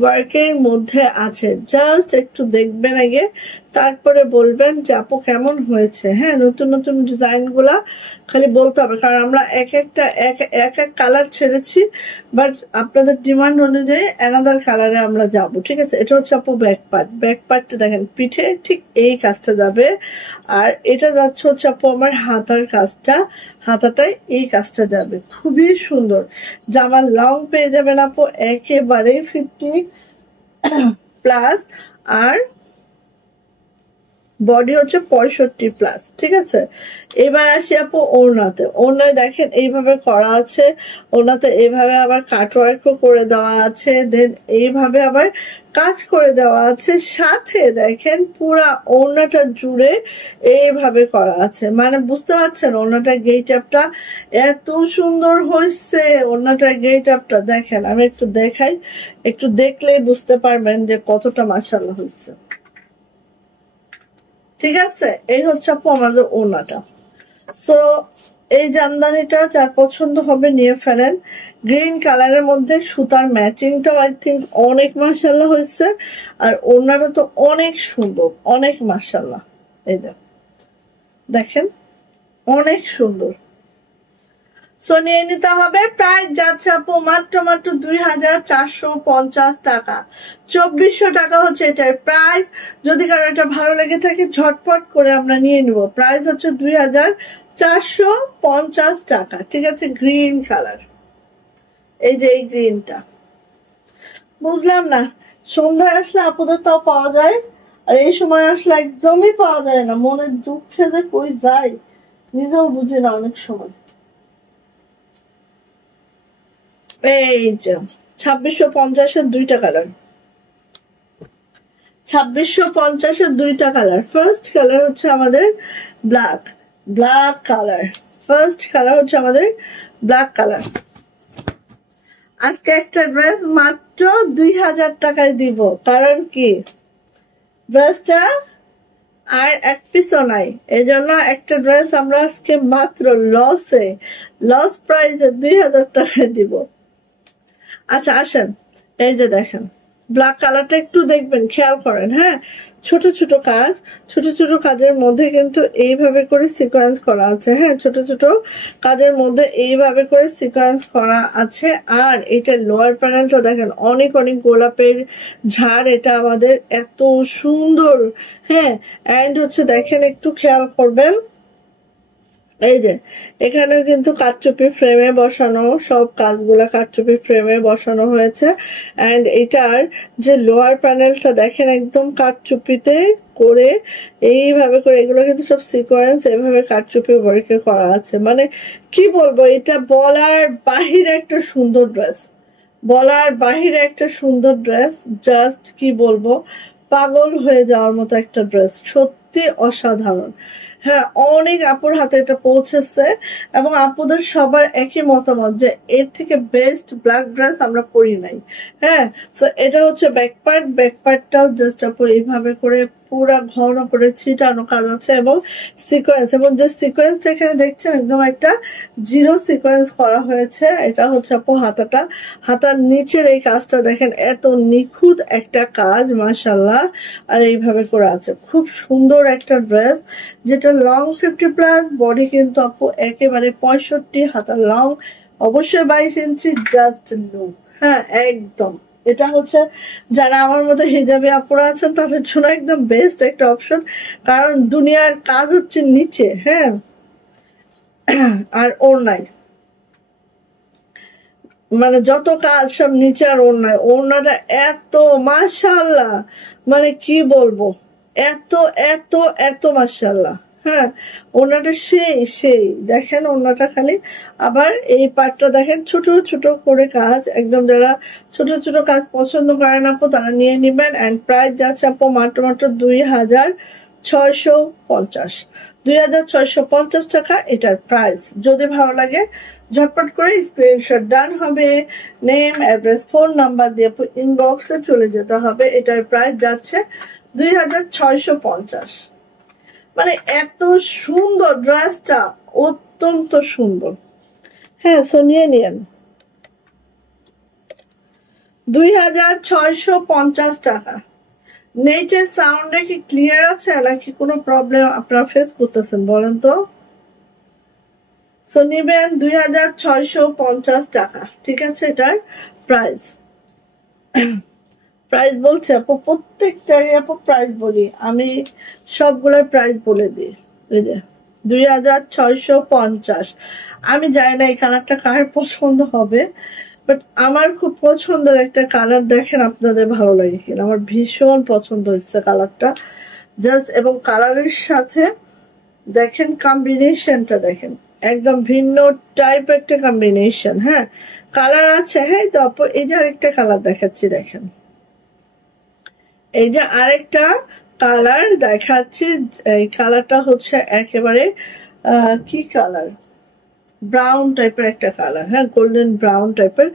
ওয়ার্কের মধ্যে আছে। জাস্ট একটু দেখবেন আগে, তারপরে বলবেন যে আপু কেমন হয়েছে। হ্যাঁ, নতুন নতুন ডিজাইন গুলা খালি বলতে হবে, কারণ আমরা এক এক কালার ছেড়েছি, বাট আপনাদের ডিমান্ড অনুযায়ী অ্যানাদার কালারে আমরা যাব। ঠিক আছে? এটা হচ্ছে আপু ব্যাক পার্ট। ব্যাক পার্টটা দেখেন, পিঠে ঠিক এই কাজটা যাবে, আর এটা যাচ্ছে হচ্ছে আপু আমার হাতার কাজটা, হাতাটায় এই কাজটা যাবে। খুবই সুন্দর। জামার লং পেয়ে যাবেন আপু একেবারে 50+, আর বডি হচ্ছে 65+। ঠিক আছে? এবার আসি আপু ওড়নাতে। ওড়নায় দেখেন এইভাবে করা আছে, ওড়নাতে এইভাবে আবার কাটওয়ার্কও করে দেওয়া আছে, দেন এইভাবে আবার কাজ করে দেওয়া আছে, সাথে দেখেন পুরা ওড়নাটা জুড়ে এইভাবে করা আছে। মানে বুঝতে পারছেন ওড়নাটার গেট আপটা এত সুন্দর হয়েছে। ওড়নাটার গেট আপটা দেখেন, আমি একটু দেখাই, একটু দেখলেই বুঝতে পারবেন যে কতটা মাশাআল্লাহ হয়েছে। ঠিক আছে? এই হচ্ছে আপু আমাদের ওড়নাটা। সো এই জামদানিটা যার পছন্দ হবে নিয়ে ফেলেন। গ্রিন কালারের মধ্যে সুতার ম্যাচিংটাও আই থিঙ্ক অনেক মাশাআল্লাহ হয়েছে, আর ওড়নাটা তো অনেক সুন্দর, অনেক মাশাআল্লাহ। এই দেখেন, অনেক সুন্দর। সো নিয়ে নিতে হবে। প্রাইস যাচ্ছে আপু মাত্র মাত্র 2450 টাকা, 2400 টাকা হচ্ছে এটার প্রাইস। যদি কারো এটা ভালো লেগে থাকে ঝটপট করে আমরা নিয়ে নিব। প্রাইস হচ্ছে 2450 টাকা। ঠিক আছে? গ্রিন কালার, এই যে এই গ্রিনটা। বুঝলাম না, সন্ধ্যায় আসলে আপুদের তাও পাওয়া যায়, আর এই সময় আসলে একদমই পাওয়া যায় না। মনের দুঃখে যে কই যায় নিজেও বুঝি না অনেক সময়। এই যে 2650-এর দুইটা কালার, 2650-এর দুইটা কালার। ফার্স্ট কালার হচ্ছে আমাদের black, black colour. First colour হচ্ছে আমাদের ব্ল্যাক কালার। আজকে একটা ড্রেস মাত্র 2000 টাকায় দিব, কারণ কি ড্রেসটা আর এক পিসও নাই, এই জন্য একটা ড্রেস আমরা আজকে মাত্র লস প্রাইসে 2000 টাকায় দিব। আচ্ছা আসেন, এই যে দেখেন ব্ল্যাক কালারটা একটু দেখবেন, খেয়াল করেন। হ্যাঁ, ছোট ছোট কাজ, ছোট ছোট কাজের মধ্যে কিন্তু এইভাবে করে সিকোয়েন্স করা আছে। হ্যাঁ, ছোট ছোট কাজের মধ্যে এইভাবে করে সিকোয়েন্স করা আছে। আর এটা লোয়ার প্যানেলটা দেখেন, অনেক অনেক গোলাপের ঝাড়, এটা আমাদের এত সুন্দর। হ্যাঁ, অ্যান্ড হচ্ছে দেখেন, একটু খেয়াল করবেন, এই যে এখানেও কিন্তু কারচুপি ফ্রেমে বসানো, সব কাজগুলা কারচুপি ফ্রেমে বসানো হয়েছে। এন্ড এটার যে লোয়ার প্যানেলটা দেখেন, একদম কারচুপিতে করে এইভাবে করে, এগুলো কিন্তু সব সিকোয়েন্স এভাবে কারচুপি ওয়ার্কে করা আছে। মানে কি বলবো, এটা বলার বাহিরে একটা সুন্দর ড্রেস, বলার বাহিরে একটা সুন্দর ড্রেস। জাস্ট কি বলবো, পাগল হয়ে যাওয়ার মতো একটা ড্রেস, সত্যি অসাধারণ। হ্যাঁ, অনেক আপুর হাতে এটা পৌঁছেছে, এবং আপুদের সবার একই মতামত যে এর থেকে বেস্ট ব্ল্যাক ড্রেস আমরা পরি নাই। হ্যাঁ, তো এটা হচ্ছে ব্যাক পার্ট। ব্যাক পার্টটাও জাস্ট আপু এইভাবে করে পুরা ঘন করে ছিটানো কাজ আছে এবং সিকোয়েন্স, এবং যে সিকোয়েন্সটা এখানে দেখছেন একদম একটা জিরো সিকোয়েন্স করা হয়েছে। এটা হচ্ছে আপু হাতাটা, হাতার নিচের এই কাজটা দেখেন এত নিখুঁত একটা কাজ মাশাআল্লাহ। আর এইভাবে করে আছে, খুব সুন্দর একটা ড্রেস, যেটা লং 50+, বডি কিন্তু আপু একেবারে 65, হাতা লং অবশ্যই 22 ইঞ্চি, জাস্ট লুক। হ্যাঁ একদম, এটা হচ্ছে যারা আমার মতো হিজাবি আপুরা আছেন তাদের জন্য একদম বেস্ট একটা অপশন, কারণ দুনিয়ার কাজ হচ্ছে নিচে, হ্যাঁ, আর ওড়নায়, মানে যত কাজ সব নিচে আর ওড়নায়। ওড়নাটা এত মাশাআল্লাহ, মানে কি বলবো, এত এত এত মাশাআল্লাহ। হ্যাঁ, ওড়নাটা সেই দেখেন, ওড়নাটা খালি, আবার এই পার্টটা দেখেন ছোট ছোট করে কাজ, একদম যারা ছোট ছোট কাজ পছন্দ করেন আপু তারা নিয়ে নিবেন। অ্যান্ড প্রাইস যাচ্ছে আপু মাত্র 2650, 2650 টাকা এটার প্রাইস। যদি ভালো লাগে ঝটপট করে স্ক্রিনশট ডান হবে, নেম, অ্যাড্রেস, ফোন নাম্বার দিয়ে ইনবক্সে চলে যেতে হবে। এটার প্রাইস যাচ্ছে 2650। মানে এত সুন্দর ড্রেসটা, অত্যন্ত সুন্দর। হ্যাঁ, সো নিয়ে নিন, 2650 টাকা। নেটের সাউন্ডে কি ক্লিয়ার আছে নাকি কোনো প্রবলেম আপনারা ফেস করতেছেন বলেন তো? সো নিবেন 2650 টাকা, ঠিক আছে এটার প্রাইস। প্রাইস বলছে আপু, প্রত্যেকটারই আপু প্রাইস বলি আমি, সবগুলোর প্রাইস বলে দিই। এই যে 2650। আমি জানি না এই কালারটা কার পছন্দ হবে, বাট আমার খুব পছন্দের একটা কালার। দেখেন আপনাদের ভালো লাগে কিনা, আমার ভীষণ পছন্দ হচ্ছে কালারটা জাস্ট। এবং কালারের সাথে দেখেন কম্বিনেশনটা দেখেন, একদম ভিন্ন টাইপ একটা কম্বিনেশন। হ্যাঁ, কালার আছে, হ্যাঁ তো আপু এই যে আরেকটা কালার দেখাচ্ছি, দেখেন এই যে আরেকটা কালার দেখাচ্ছি। এই কালারটা হচ্ছে একেবারে কি কালার, ব্রাউন টাইপের একটা কালার, হ্যাঁ গোল্ডেন ব্রাউন টাইপের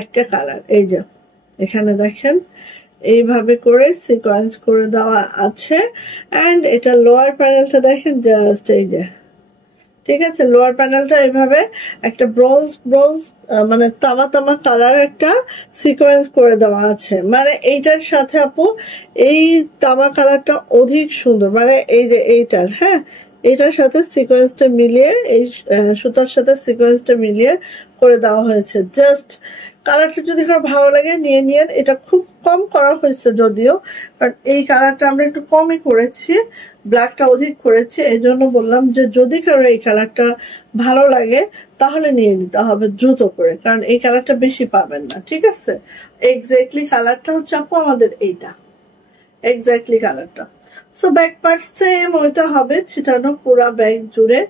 একটা কালার। এই যে এখানে দেখেন এইভাবে করে সিকোয়েন্স করে দেওয়া আছে। অ্যান্ড এটা লোয়ার প্যানেলটা দেখেন, জাস্ট এই যে, ঠিক আছে, লোয়ার প্যানেলটা এভাবে একটা ব্রোঞ্জ মানে তামা তামা কালার একটা সিকোয়েন্স করে দেওয়া আছে। মানে এইটার সাথে আপু এই তামা কালারটা অধিক সুন্দর, মানে এই যে এইটার, হ্যাঁ এটার সাথে সিকোয়েন্সটা মিলিয়ে, এই সুতার সাথে সিকোয়েন্সটা মিলিয়ে করে দেওয়া হয়েছে। জাস্ট কালারটা যদি কারো ভালো লাগে নিয়ে নিন। এটা খুব কম করা হয়েছে যদিও, বাট এই কালারটা আমরা একটু কমই করেছি, ব্ল্যাকটা অধিক করেছি। এই জন্য বললাম যে যদি কারো এই কালারটা ভালো লাগে তাহলে নিয়ে নিতে হবে দ্রুত করে, কারণ এই কালারটা বেশি পাবেন না, ঠিক আছে। এক্স্যাক্টলি কালারটা হচ্ছে আপু আমাদের এইটা, এক্স্যাক্টলি কালারটা। সো ব্যাক পার্ট সেম হইতে হবে, ছিটানো পুরা ব্যাগ জুড়ে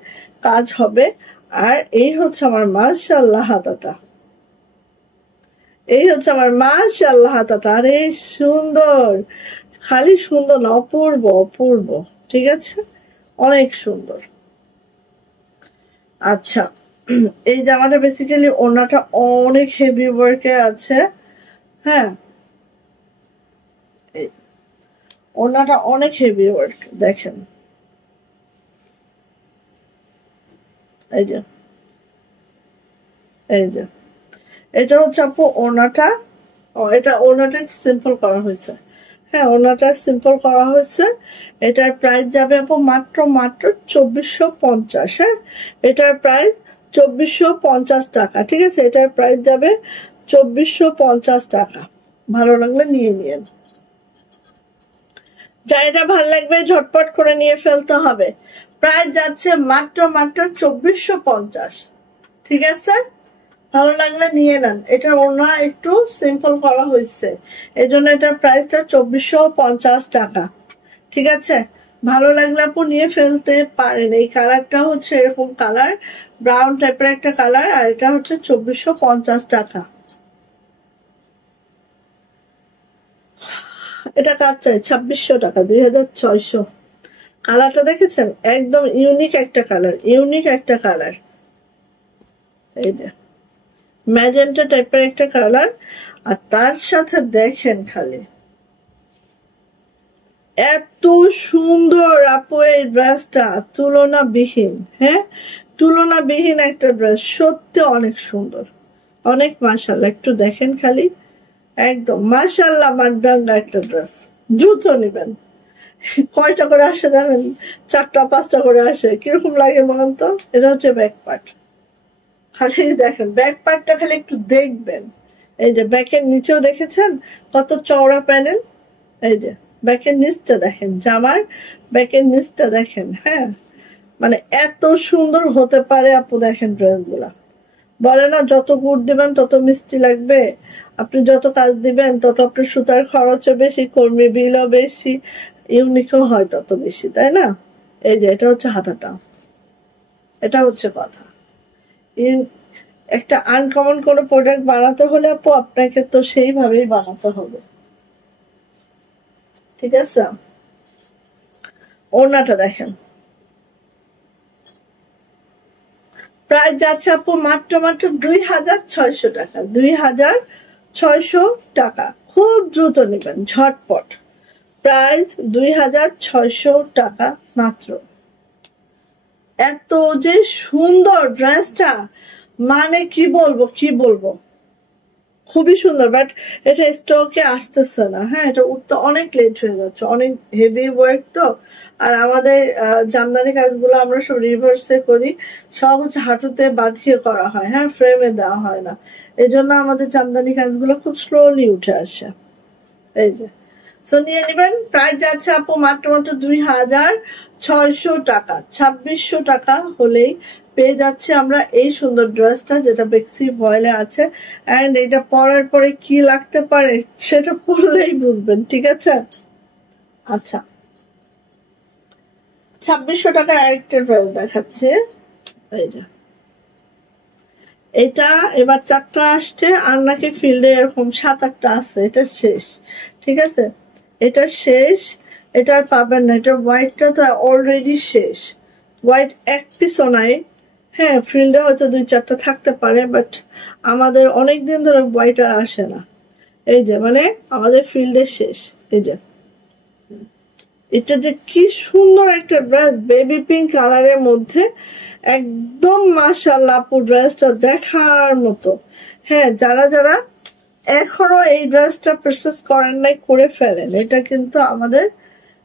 কাজ হবে। আর এই হচ্ছে আমার মাশাআল্লাহ হাতাটা, এই হচ্ছে আমার মাশাআল্লাহ হাতাটা। আরে সুন্দর, খালি সুন্দর না, অপূর্ব অপূর্ব, ঠিক আছে, অনেক সুন্দর। আচ্ছা, এই জামাটা বেসিক্যালি ওড়নাটা অনেক হেভি ওয়ার্কে আছে। হ্যাঁ, ওড়নাটা অনেক হেভি ওয়ার্ক, দেখেন এই যে, এই যে এটা হচ্ছে আপু ওড়নাটা। এটা ওড়নাটা সিম্পল করা হয়েছে, হ্যাঁ ওড়নাটা সিম্পল করা হয়েছে। এটার প্রাইস যাবে আপু মাত্র 2450। হ্যাঁ, এটার প্রাইস 2450 টাকা, ঠিক আছে, এটার প্রাইস যাবে 2450 টাকা। ভালো লাগলে নিয়ে নিন, যা এটা ভালো লাগবে ঝটপট করে নিয়ে ফেলতে হবে। প্রাইস যাচ্ছে মাত্র 2450, ঠিক আছে। ভালো লাগলে নিয়ে নেন। এটার ওড়না একটু সিম্পল করা হয়েছে, এই জন্য এটার প্রাইসটা 2450 টাকা, ঠিক আছে। ভালো লাগলে আপু নিয়ে ফেলতে পারেন। এই কালারটা হচ্ছে এরকম কালার, ব্রাউন টাইপের একটা কালার, আর এটা হচ্ছে 2450 টাকা। এটা কার চাই 2600 টাকা, 2600। কালারটা দেখেছেন, একদম ইউনিক একটা কালার, ইউনিক একটা কালার। এই যে ম্যাজেন্টা টাইপের একটা কালার, আর তার সাথে দেখেন খালি এত সুন্দর আপু এই ড্রেসটা, তুলনাবিহীন। হ্যাঁ, তুলনাবিহীন একটা ড্রেস, সত্যি অনেক সুন্দর, অনেক মাশাআল্লাহ। একটু দেখেন খালি, একদম মাশাআল্লাহ মারদাঙ্গা একটা ড্রেস। দ্রুত নিবেন। কয়টা করে আসে জানেন? 4টা 5টা করে আসে। কিরকম লাগে বলেন তো? এটা হচ্ছে ব্যাক পার্ট। খালি দেখেন ব্যাক পার্টটা, খালি একটু দেখবেন। এই যে ব্যাকের নিচেও দেখেছেন কত চওড়া প্যানেল। এই যে ব্যাকের নিচটা দেখেন, জামার ব্যাকের নিচটা দেখেন। হ্যাঁ, মানে এত সুন্দর হতে পারে আপু। দেখেন ড্রেসগুলা, বলে না যত গুড় দিবেন তত মিষ্টি লাগবে। আপনি যত কাজ দিবেন তত আপনার সুতার খরচও বেশি, কর্মী বিলও বেশি, ইউনিকও হয় তত বেশি, তাই না? এই যে এটা হচ্ছে হাতাটা, এটা হচ্ছে কথা। একটা আনকমন কোনো প্রোডাক্ট বানাতে হলে আপু আপনাকে তো সেইভাবেই বানাতে হবে, ঠিক আছে? ওড়নাটা দেখেন, প্রাইস যাচ্ছে আপু মাত্র 2600 টাকা। 2600 টাকা। খুব দ্রুত নেবেন, ঝটপট। প্রাইস 2600 টাকা মাত্র। এত যে সুন্দর ড্রেসটা, মানে কি বলবো, খুবই সুন্দর। বাট এটা স্টকে আসতেছে না। হ্যাঁ, এটা উঠতে অনেক লেট হয়ে যাচ্ছে, অনেক হেভি ওয়ার্ক তো। আর আমাদের জামদানি কাজগুলো আমরা সব রিভার্সে করি, সব হচ্ছে হাঁটুতে বাঁধিয়ে করা হয়। হ্যাঁ, ফ্রেমে দেওয়া হয় না। এই জন্য আমাদের জামদানি কাজগুলো খুব স্লোলি উঠে আসে। এই যে সো নিয়ে নেবেন। প্রাইস যাচ্ছে আপু মাত্র 2600 টাকা। 2600 টাকা হলেই পেয়ে যাচ্ছে আমরা এই সুন্দর ড্রেসটা, যেটা বেক্সি ভয়েলে আছে। অ্যান্ড এটা পরার পরে কি লাগতে পারে সেটা পরলেই বুঝবেন, ঠিক আছে? আচ্ছা, 2600 টাকার আরেকটা ড্রেস দেখাচ্ছে। এই যে এটা এবার 4টা আসছে, আর নাকি ফিল্ডে এরকম 7-8টা আছে। এটা শেষ, ঠিক আছে? এটা শেষ, এটা আর পাবেন না। এটার হোয়াইটটা তো অলরেডি শেষ, হোয়াইট এক পিসও নাই। হ্যাঁ, ফিল্ডে হয়তো 2-4টা থাকতে পারে, বাট আমাদের অনেক দিন ধরে হোয়াইট আর আসে না। এই যে মানে আমাদের ফিল্ডে শেষ। এই যে এটা যে কি সুন্দর একটা ড্রেস, বেবি পিঙ্ক কালারের মধ্যে, একদম মাশাআল্লাহ আপু, ড্রেসটা দেখার মতো। হ্যাঁ, যারা যারা এখনো এই ড্রেসটা পারচেজ করেন নাই, করে ফেলেন। এটা কিন্তু আমাদের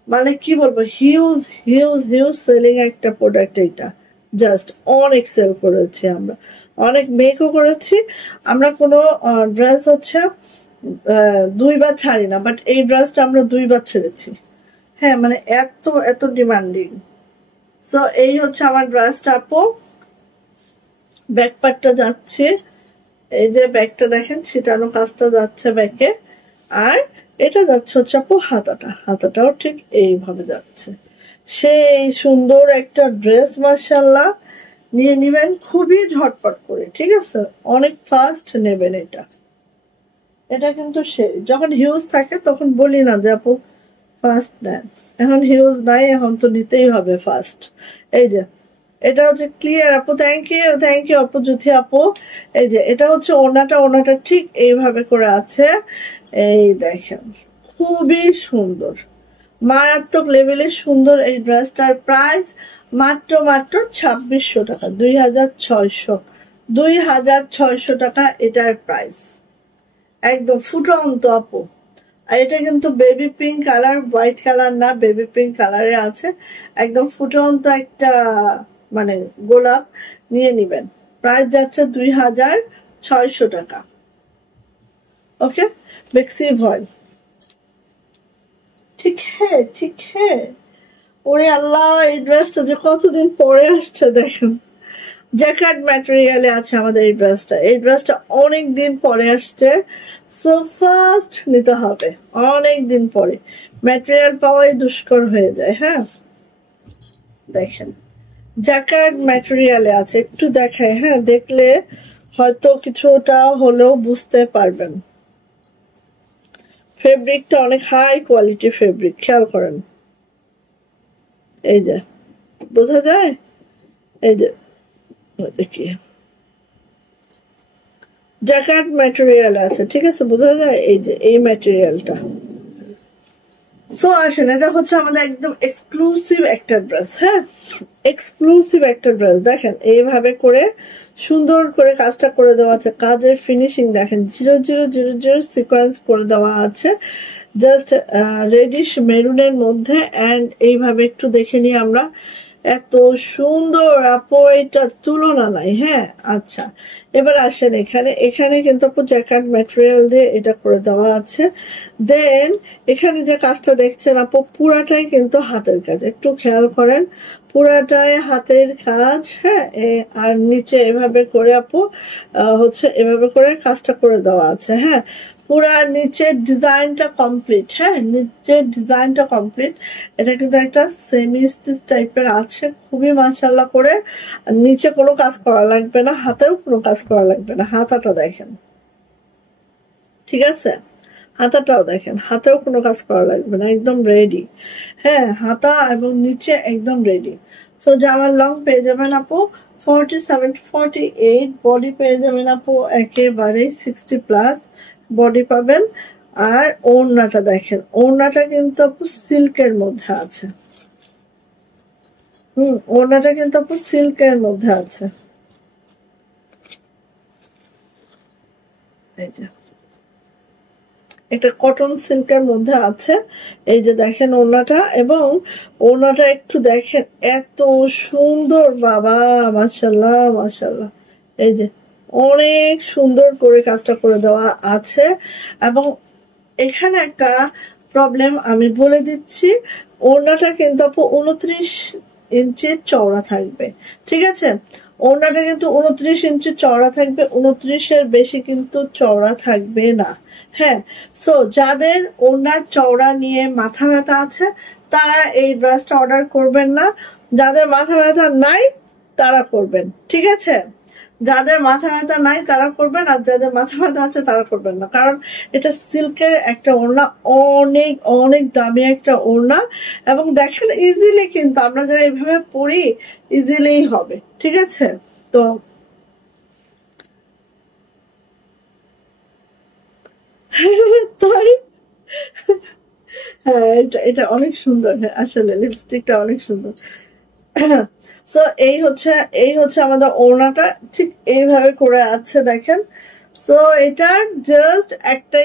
মানে কি বলবো, হিউজ হিউজ হিউজ সেলিং একটা প্রোডাক্ট। এটা জাস্ট অনেক সেল করেছি আমরা, অনেক মেকও করেছি আমরা। কোনো ড্রেস হচ্ছে 2বার ছাড়ি না, বাট এই ড্রেসটা আমরা 2বার ছেড়েছি। হ্যাঁ, মানে এত এত ডিমান্ডিং। সো এই হচ্ছে আমার ড্রেসটা আপু। ব্যাক পার্টটা যাচ্ছে, এই যে ব্যাকটা দেখেন, ছিটানো কাজটা যাচ্ছে ব্যাকে। আর এটা যাচ্ছে হচ্ছে আপু হাতাটা, হাতাটাও ঠিক এইভাবে যাচ্ছে। সেই সুন্দর একটা ড্রেস, মাশাআল্লাহ। নিয়ে নিবেন খুবই ঝটপট করে, ঠিক আছে? অনেক ফাস্ট নেবেন এটা। এটা কিন্তু যখন হিউজ থাকে তখন বলি না যে আপু ফার্স্ট নেন। এখন হিউজ নাই, এখন তো নিতেই হবে ফার্স্ট। এই যে এটা হচ্ছে ক্লিয়ার আপু। থ্যাংক ইউ আপু, জুথি আপু। এই যে এটা হচ্ছে ওনাটা ঠিক এইভাবে করে আছে। এই দেখেন, খুবই সুন্দর, মারাত্মক লেভেলের সুন্দর এই ড্রেসটার প্রাইস মাত্র 2600 টাকা। 2600 টাকা এটার প্রাইস। একদম ফুটন্ত আপু। আর এটা কিন্তু baby pink colour, white colour না, বেবি পিঙ্ক কালারে আছে। একদম ফুটন্ত একটা মানে গোলাপ। নিয়ে নিবেন। প্রাইস যাচ্ছে 2600 টাকা। ওকে, বেক্সি ভয়েল। ঠিক হ্যাঁ। ওরে আল্লাহ, এই ড্রেসটা যে কতদিন পরে আসছে দেখেন। জ্যাকেট ম্যাটেরিয়ালে আছে আমাদের এই ড্রেসটা। এই ড্রেসটা অনেক দিন পরে আসছে, সো ফার্স্ট নিতে হবে। অনেক দিন পরে ম্যাটেরিয়াল পাওয়াই দুষ্কর হয়ে যায়। হ্যাঁ, দেখেন জ্যাকেট ম্যাটেরিয়ালে আছে। একটু দেখায়, হ্যাঁ, দেখলে হয়তো কিছুটা হলেও বুঝতে পারবেন। ফেব্রিকটা অনেক হাই কোয়ালিটি ফেব্রিক, খেয়াল করেন। এই যে বোঝা যায়, এই যে দেখি জ্যাকেট ম্যাটেরিয়াল আছে, ঠিক আছে, বোঝা যায়। এই যে এই ম্যাটেরিয়ালটা সো আসেন, এটা হচ্ছে আমাদের একদম এক্সক্লুসিভ একটা ড্রেস। হ্যাঁ, এক্সক্লুসিভ একটা ড্রেস। দেখেন এইভাবে করে সুন্দর করে কাজটা করে দেওয়া আছে, কাজের ফিনিশিং দেখেন, 0 0 0 0 সিকোয়েন্স করে দেওয়া আছে জাস্ট রেডিশ মেরুনের মধ্যে। অ্যান্ড এইভাবে একটু দেখে নিই আমরা, এত সুন্দর আপু, এটা তুলনা নাই। হ্যাঁ, আচ্ছা এবার আসেন এখানে, এখানে কিন্তু আপু জ্যাকেট ম্যাটেরিয়াল দিয়ে এটা করে দেওয়া আছে। দেন এখানে যে কাজটা দেখছেন আপু, পুরাটাই কিন্তু হাতের কাজ, একটু খেয়াল করেন, পুরাটাই হাতের কাজ। হ্যাঁ, আর নিচে এভাবে করে আপু হচ্ছে এভাবে করে কাজটা করে দেওয়া আছে। হ্যাঁ, পুরা নিচের ডিজাইনটা কমপ্লিট। হ্যাঁ, নিচের ডিজাইনটা কমপ্লিট। এটা কিন্তু একটা সেমি স্টিচ টাইপের আছে, খুবই মাশাআল্লাহ করে। আর নিচে কোনো কাজ করা লাগবে না, হাতেও কোনো কাজ করা লাগবে না। হাতাটা দেখেন, ঠিক আছে, হাতাটাও দেখেন, হাতেও কোনো কাজ করা লাগবে না, একদম রেডি। হ্যাঁ, হাতা এবং নিচে একদম রেডি। সো জামার লং পেয়ে যাবেন আপু 47 to 48, বডি পেয়ে যাবেন আপু একেবারে 60+ বডি পাবেন। আর ওড়নাটা দেখেন, ওড়নাটা কিন্তু আপু সিল্কের মধ্যে আছে। ওড়নাটা কিন্তু আপু সিল্কের মধ্যে আছে, এই যে এটা কটন সিল্কের মধ্যে আছে। এই যে দেখেন ওড়নাটা, এবং ওড়নাটা একটু দেখেন, এত সুন্দর বাবা, মাশাআল্লাহ মাশাআল্লাহ। এই যে অনেক সুন্দর করে কাজটা করে দেওয়া আছে। এবং এখানে একটা প্রবলেম আমি বলে দিচ্ছি, ওড়নাটা কিন্তু আপু 29 ইঞ্চি চওড়া থাকবে, ঠিক আছে। ওড়নাটা কিন্তু 29 ইঞ্চি চওড়া থাকবে, 29-এর বেশি কিন্তু চওড়া থাকবে না। হ্যাঁ, সো যাদের ওড়নার চওড়া নিয়ে মাথা ব্যথা আছে তারা এই ড্রেসটা অর্ডার করবেন না, যাদের মাথা ব্যথা নাই তারা করবেন, ঠিক আছে। যাদের মাথা ব্যথা নাই তারা করবেন, আর যাদের মাথা ব্যথা আছে তারা করবেন না, কারণ এটা সিল্কের একটা ওড়না, অনেক অনেক দামি একটা ওড়না। এবং দেখেন ইজিলি কিন্তু আমরা যারা এইভাবে পরি ইজিলি হবে, ঠিক আছে। তো তাই, হ্যাঁ এটা এটা অনেক সুন্দর, হ্যাঁ আসলে লিপস্টিকটা অনেক সুন্দর। সো এই হচ্ছে আমাদের ওড়নাটা, ঠিক এইভাবে করে আছে দেখেন। সো এটা জাস্ট একটা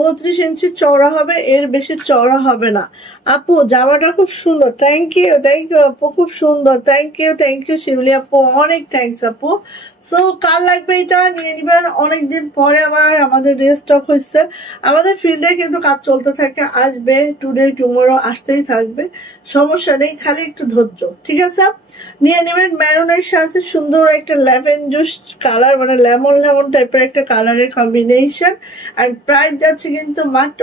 29 ইঞ্চি চওড়া হবে, এর বেশি চওড়া হবে না। আপু জামাটা খুব সুন্দর, থ্যাংক ইউ আপু, খুব সুন্দর, থ্যাংক ইউ শিউলি আপু, অনেক থ্যাংকস আপু। সো কার লাগবে এটা নিয়ে নিবেন, অনেকদিন পরে আবার আমাদের রিস্টক হচ্ছে। আমাদের ফিল্ডে কিন্তু কাজ চলতে থাকে, আসবে টুডে টুমোরো আসতেই থাকবে, সমস্যা নেই, খালি একটু ধৈর্য, ঠিক আছে। নিয়ে নেবেন ম্যারুনের সাথে সুন্দর একটা লেমন জুস কালার, মানে লেমন লেমন টাইপের একটা কালারের কম্বিনেশন। আর প্রাইস যাচ্ছে কিন্তু মাত্র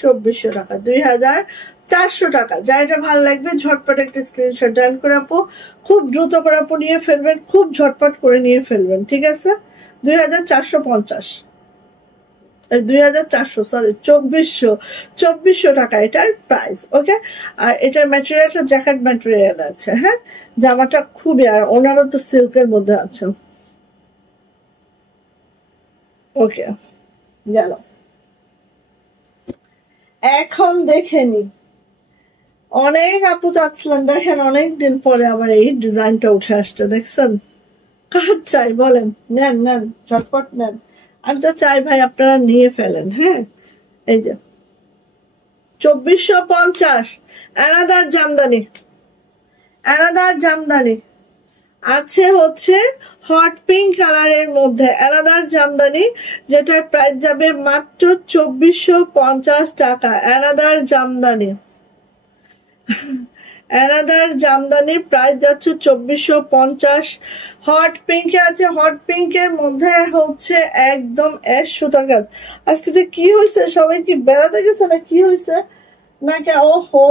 2400 টাকা, 2400 টাকা। যা এটা ভালো লাগবে ঝটপট একটা স্ক্রিনশট ডায়াল করে আপু, খুব দ্রুত করে আপু নিয়ে ফেলবেন, খুব ঝটপট করে নিয়ে ফেলবেন, ঠিক আছে। 2450, 2400 সরি 2400 টাকা এটার প্রাইস, ওকে। আর এটার ম্যাটেরিয়ালটা জ্যাকেট ম্যাটেরিয়াল আছে। হ্যাঁ, জামাটা খুবই, আর ওনারও তো সিল্কের মধ্যে আছে, ওকে গেল। এখন দেখে নি, অনেক আপু চাচ্ছিলেন, দেখেন অনেক দিন পরে আবার এই ডিজাইনটা উঠে আসছে, দেখছেন। কার চাই বলেন, নেন নেন ঝটপট নেন। আমি তো চাই ভাই আপনারা নিয়ে ফেলেন। হ্যাঁ, এই যে 2450, অ্যানাদার জামদানি আছে হচ্ছে হট পিঙ্ক কালারের মধ্যে, অ্যানাদার জামদানি, যেটার প্রাইস যাবে মাত্র 2450 টাকা। অ্যানাদার জামদানির প্রাইস যাচ্ছে 2450। হট পিঙ্কে আছে, হট পিঙ্কের মধ্যে হচ্ছে একদম অ্যাশ সুতার কাজ। আজকে যে কি হয়েছে, সবাই কি বেড়াতে গেছে না কি হয়েছে নাকি, ও হো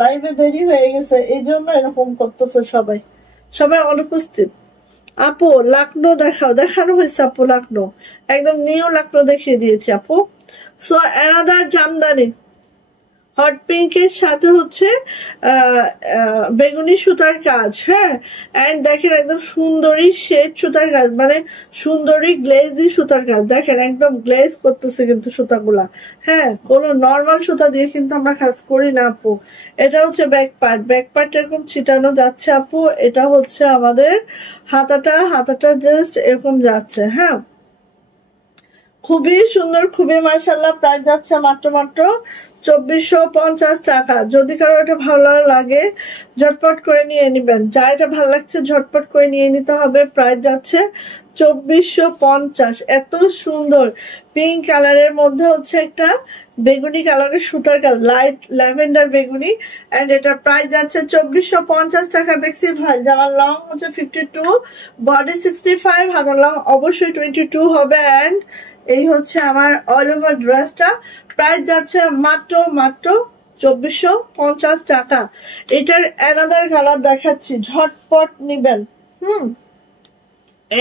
লাইভে দেরি হয়ে গেছে এই জন্য এরকম করতেছে সবাই, সবাই অনুপস্থিত। আপু লাকনো দেখানো হয়েছে আপু, লাকনো একদম নিউ লাকনো দেখিয়ে দিয়েছি আপু। সো অ্যানাদার জামদানি, হট পিঙ্কের সাথে হচ্ছে বেগুনি সুতার কাজ, হ্যাঁ। এন্ড দেখেন একদম সুন্দরী শেড সুতার কাজ, মানে সুন্দরী গ্লেজি সুতার কাজ। দেখেন একদম গ্লেজ করতেছে কিন্তু সুতাগুলা, হ্যাঁ। কোনো নর্মাল সুতা দিয়ে কিন্তু আমরা কাজ করি না আপু। এটা হচ্ছে ব্যাক পার্ট, ব্যাক পার্ট এরকম ছিটানো যাচ্ছে আপু। এটা হচ্ছে আমাদের হাতাটা জাস্ট এরকম যাচ্ছে, হ্যাঁ। খুবই সুন্দর, খুবই মাশাআল্লাহ। প্রাইস যাচ্ছে মাত্র 2450 টাকা। যদি কারো এটা ভালো লাগে ঝটপট করে নিয়ে নিবেন, যা এটা ভালো লাগছে ঝটপট করে নিয়ে নিতে হবে। প্রাইস যাচ্ছে 2450। এত সুন্দর পিঙ্ক কালারের মধ্যে হচ্ছে একটা বেগুনি কালারের সুতার কাজ, লাইট ল্যাভেন্ডার বেগুনি। এন্ড এটার প্রাইস যাচ্ছে 2450 টাকা। বেক্সি ভাই জামার লং হচ্ছে 52, বডি 65, হাতার লং অবশ্যই 22 হবে। এন্ড এই হচ্ছে আমার অল ওভার ড্রেসটা। প্রাইস যাচ্ছে মাত্র 2450 টাকা। এটার অ্যানাদার কালার দেখাচ্ছি, ঝটপট নিবেন।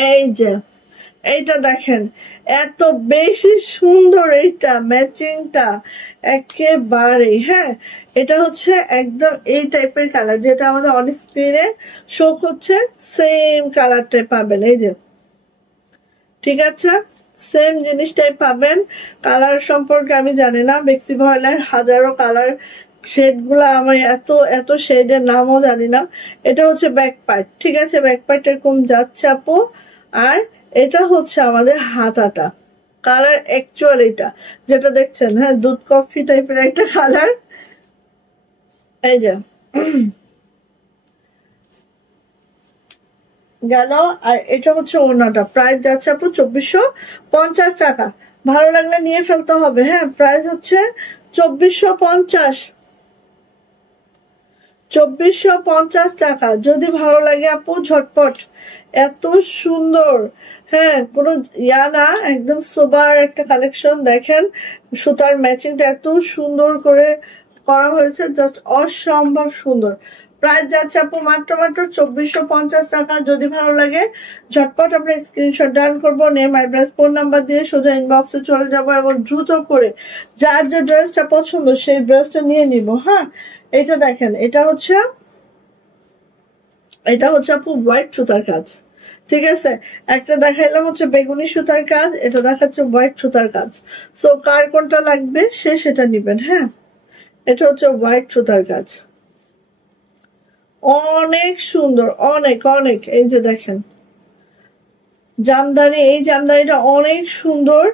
এই যে এইটা দেখেন, এত বেশি সুন্দর এইটা ম্যাচিংটা একেবারে, হ্যাঁ। এটা হচ্ছে একদম এই টাইপের কালার যেটা আমাদের অন স্ক্রিনে শো হচ্ছে, সেম কালারটাই পাবেন। এই যে, ঠিক আছে, সেম জিনিসটাই পাবেন। কালার সম্পর্কে আমি জানি না, বেক্সি ভয়েলের হাজারো কালার শেড গুলা আমি এত শেডের নামও জানি না। এটা হচ্ছে ব্যাক পার্ট, ঠিক আছে, ব্যাক পার্ট এরকম যাচ্ছে আপু। আর এটা হচ্ছে আমাদের হাতাটা, কালার অ্যাকচুয়াল এটা যেটা দেখছেন, হ্যাঁ, দুধ কফি টাইপের একটা কালার। এই যে গেল। আর এটা হচ্ছে ওড়নাটা। প্রাইস যাচ্ছে আপু 2450 টাকা। ভালো লাগলে নিয়ে ফেলতে হবে, হ্যাঁ। প্রাইস হচ্ছে 2450, 2450 টাকা। যদি ভালো লাগে আপু ঝটপট। এত সুন্দর, হ্যাঁ, কোনো ইয়া না, একদম সোবার একটা কালেকশন। দেখেন সুতার ম্যাচিংটা এত সুন্দর করে করা হয়েছে, জাস্ট অসম্ভব সুন্দর। প্রাইস যাচ্ছে আপু মাত্র 2450 টাকা। যদি ভালো লাগে ঝটপট আমরা স্ক্রিনশট ডান করবো, নেম অ্যাড্রেস ফোন নাম্বার দিয়ে সোজা ইনবক্সে চলে যাব এবং দ্রুত করে যার যে ড্রেসটা পছন্দ সেই ড্রেসটা নিয়ে নিব, হ্যাঁ। এটা দেখেন, এটা হচ্ছে আপু হোয়াইট সুতার কাজ, ঠিক আছে। একটা দেখাইলাম হচ্ছে বেগুনি সুতার কাজ, এটা দেখাচ্ছে হোয়াইট সুতার কাজ। সো কার কোনটা লাগবে সে সেটা নিবেন, হ্যাঁ। এটা হচ্ছে হোয়াইট সুতার কাজ, অনেক সুন্দর, অনেক অনেক। এই যে দেখেন জামদানি, এই জামদানিটা অনেক সুন্দর।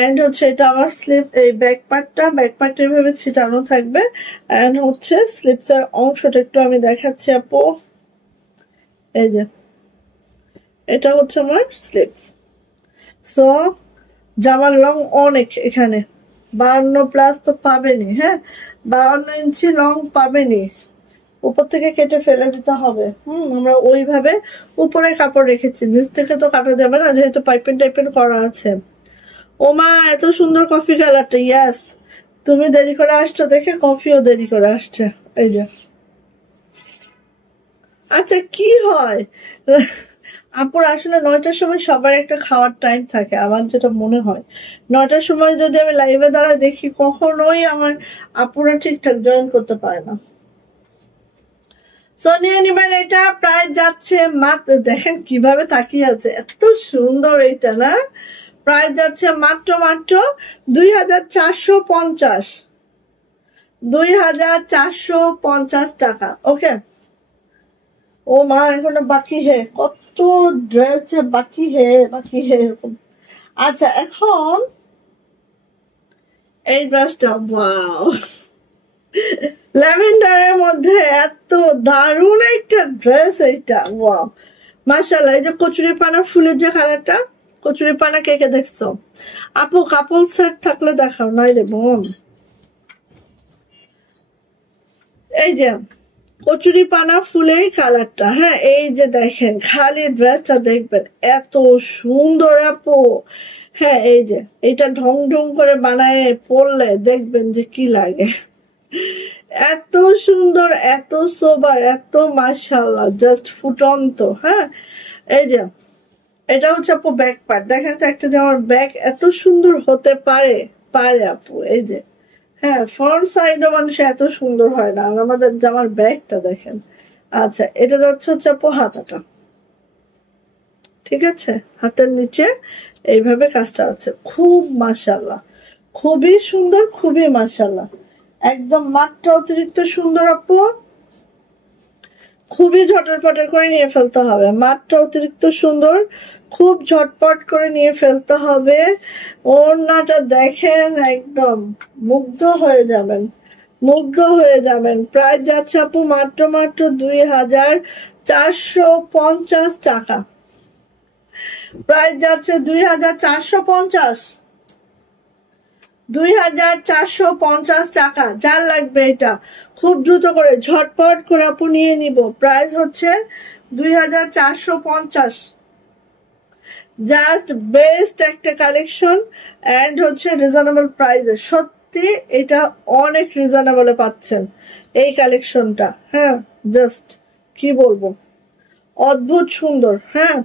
এন্ড হচ্ছে এটা আমার স্লিপ, এই ব্যাক পার্টটা এভাবে ছিটানো থাকবে। এন্ড হচ্ছে স্লিপস এর অংশটা একটু আমি দেখাচ্ছি আপু। এই যে এটা হচ্ছে আমার স্লিপস। সো জামার লং অনেক, এখানে 52+ তো পাবেনি, হ্যাঁ, 52 ইঞ্চি লং পাবেনি। উপর থেকে কেটে ফেলে দিতে হবে। আমরা ওইভাবে উপরে কাপড় রেখেছি, নিচ থেকে তো কাটা যাবে না যেহেতু পাইপেন টাইপের করা আছে। ওমা এত সুন্দর কফি কালারটা, ইয়াস, তুমি দেরি করে আসছো দেখে কফিও দেরি করে আসছে। এই যে, আচ্ছা কি হয় আপুর আসলে 9টার সময় সবার একটা খাওয়ার টাইম থাকে, আমার যেটা মনে হয় 9টার সময় যদি আমি লাইভে দাঁড়া দেখি কখনোই আমার আপুরা ঠিকঠাক জয়েন করতে পারে না। সো নিয়ে নিবেন। এটা প্রাইস যাচ্ছে মাত্র, দেখেন কিভাবে তাকিয়ে আছে, এত সুন্দর এটা না। প্রাইস যাচ্ছে মাত্র 2450, 2450 টাকা। ওকে, ও মা এখনো বাকি হে, কত ড্রেস বাকি হে এরকম। আচ্ছা এখন এই ড্রেসটা, ওয়াও, ল্যাভেন্ডারের মধ্যে এত দারুণ একটা ড্রেস এইটা, ওয়াও মাশাআল্লাহ। এই যে কচুরি পানা ফুলের যে কালারটা, কচুরি পানা কে কে দেখছো আপু? কাপল সেট থাকলে দেখাও, নাই রে বোন। এই যে কচুরি পানা ফুলের কালারটা, হ্যাঁ। এই যে দেখেন, খালি ড্রেসটা দেখবেন এত সুন্দর আপু, হ্যাঁ। এই যে এটা ঢং ঢং করে বানায় পরলে দেখবেন যে কি লাগে, এত সুন্দর, এত সোবার, এত মাশাআল্লাহ, জাস্ট ফুটন্ত, হ্যাঁ। এই যে এটা হচ্ছে আপু ব্যাক পার্ট, দেখেন তো একটা জামার ব্যাক এত সুন্দর হতে পারে আপু। এই যে, হ্যাঁ, ফ্রন্ট সাইডও মানুষ এত সুন্দর হয় না। আর আমাদের জামার ব্যাগটা দেখেন। আচ্ছা, এটা যাচ্ছে হচ্ছে আপু হাতাটা, ঠিক আছে? হাতের নিচে এইভাবে কাজটা আছে, খুব মাশাআল্লাহ, খুবই সুন্দর, খুবই মাশাআল্লাহ, একদম মাত্রা অতিরিক্ত সুন্দর আপু। খুবই ঝটপট করে নিয়ে ফেলতে হবে, মাত্রা অতিরিক্ত সুন্দর, খুব ঝটপট করে নিয়ে ফেলতে হবে। ওড়নাটা দেখেন, একদম মুগ্ধ হয়ে যাবেন, মুগ্ধ হয়ে যাবেন। প্রাইস যাচ্ছে আপু মাত্র 2450 টাকা। প্রাইস যাচ্ছে 2450, 2450 টাকা। যার লাগবে এটা খুব দ্রুত করে ঝটপট করে আপু নিয়ে নিব। প্রাইস হচ্ছে 2450। জাস্ট বেস্ট একটা কালেকশন এন্ড হচ্ছে রিজনেবল প্রাইসে। সত্যি এটা অনেক রিজনেবলে পাচ্ছেন এই কালেকশনটা। হ্যাঁ, জাস্ট কি বলবো, অদ্ভুত সুন্দর। হ্যাঁ,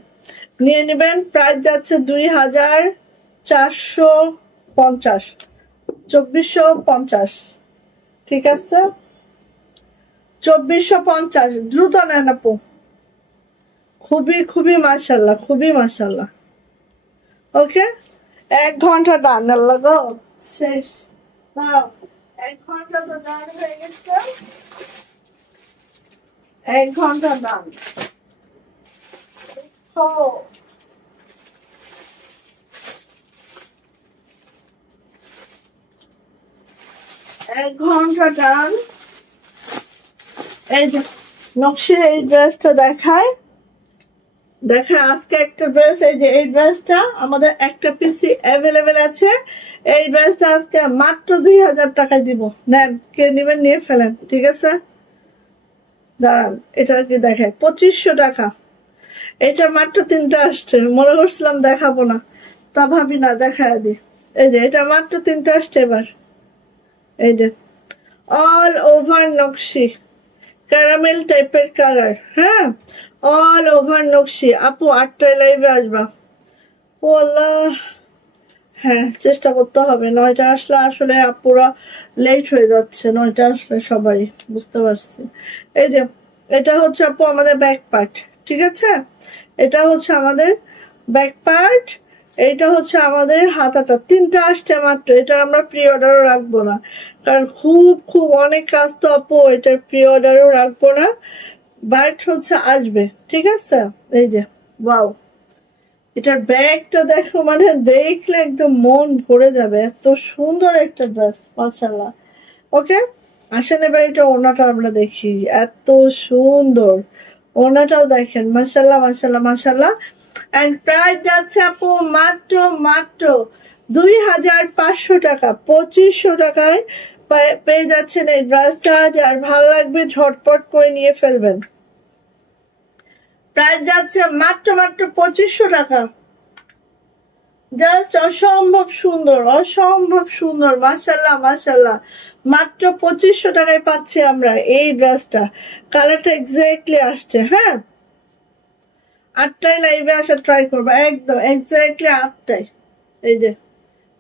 নিয়ে নেবেন। প্রাইস যাচ্ছে 2450, 2450, ঠিক আছে? 2450, দ্রুত নেন আপু। খুবই খুবই মাশাআল্লাহ, খুবই মাশাআল্লাহ। ওকে, 1 ঘন্টা ডান লাগো, শেষ। নাও, 1 ঘন্টা তো ডান হয়ে গেছে। 1 ঘন্টা ডান। ও, 1 ঘন্টা ডান। এই যে নকশির এই ড্রেসটা দেখায়, আজকে একটা ড্রেস, এই যে এই ড্রেসটা আমাদের একটা পিসি অ্যাভেলেবেল আছে। এই ড্রেসটা আজকে মাত্র 2000 টাকায় দিব। নেন, কে নেবেন নিয়ে ফেলেন, ঠিক আছে? দাঁড়ান, এটা কি দেখায় 2500 টাকা। এটা মাত্র 3টা আসছে, মনে করছিলাম দেখাবো না, তা ভাবি না দেখায় দি। এই যে এটা মাত্র 3টা আসছে এবার। এই যে অল ওভার নকশি, ক্যারামেল টাইপের কালার। হ্যাঁ, অল ওভার নকশি। আপু 8টায় লাইভে আসবা। ও আল্লাহ, হ্যাঁ চেষ্টা করতে হবে। 9টা আসলে আসলে আপুরা লেট হয়ে যাচ্ছে, 9টা আসলে সবাই, বুঝতে পারছি। এই যে এটা হচ্ছে আপু আমাদের ব্যাক পার্ট, ঠিক আছে? এটা হচ্ছে আমাদের ব্যাক পার্ট, এইটা হচ্ছে আমাদের হাতাটা। 3টা আসছে মাত্র, এটা আমরা প্রি অর্ডারও রাখবো না, কারণ খুব খুব অনেক কাজ তো আপু, এটা প্রি অর্ডারও রাখবো না, বাট হচ্ছে আসবে, ঠিক আছে? এই যে ওয়াও, এটার ব্যাগটা দেখো, মানে দেখলে একদম মন ভরে যাবে, এত সুন্দর একটা ড্রেস, মাশাআল্লাহ। ওকে, আসেন এবার এটা ওড়নাটা আমরা দেখি, এত সুন্দর ওড়নাটাও দেখেন, মাশাআল্লাহ মাশাআল্লাহ মাশাআল্লাহ। এন্ড প্রাইস যাচ্ছে আপু মাত্র মাত্র 2500 টাকা। 2500 টাকায় পেয়ে যাচ্ছেন এই ড্রেসটা। যার ভালো লাগবে ঝটপট করে নিয়ে ফেলবেন। প্রাইস যাচ্ছে মাত্র মাত্র 2500 টাকা। জাস্ট অসম্ভব সুন্দর, অসম্ভব সুন্দর, মাশাআল্লাহ মাশাআল্লাহ। মাত্র 2500 টাকায় পাচ্ছি আমরা এই ড্রেসটা। কালারটা এক্স্যাক্টলি আসছে। হ্যাঁ, 8টায় লাইভে আসা ট্রাই করবো, একদম এক্স্যাক্টলি 8টায়। এই যে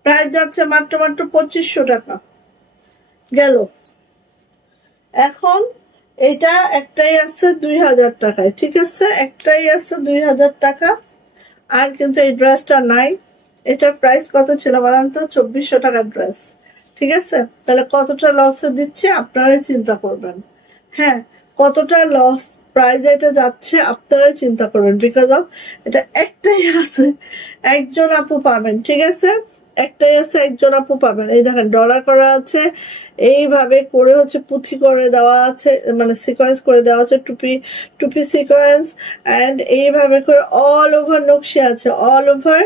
প্রাইস যাচ্ছে মাত্র মাত্র 2500 টাকা। গেল। এখন এটা একটাই আছে 2000 টাকায়, ঠিক আছে? একটাই আছে 2000 টাকা, আর কিন্তু এই ড্রেসটা নাই। এটার প্রাইস কত ছিল বলেন তো? 2400 টাকার ড্রেস, ঠিক আছে? তাহলে কতটা লসে দিচ্ছে আপনারাই চিন্তা করবেন। হ্যাঁ, কতটা লস প্রাইজে এটা যাচ্ছে আপনারাই চিন্তা করবেন, বিকজ অফ এটা একটাই আছে, একজন আপু পাবেন, ঠিক আছে? একটাই আছে, একজন আপু পাবেন। এই দেখেন ডলার করা আছে, এইভাবে করে হচ্ছে পুঁথি করে দেওয়া আছে, মানে সিকোয়েন্স করে দেওয়া আছে, টুপি টুপি সিকোয়েন্স, এন্ড এইভাবে করে অল ওভার নকশি আছে, অল ওভার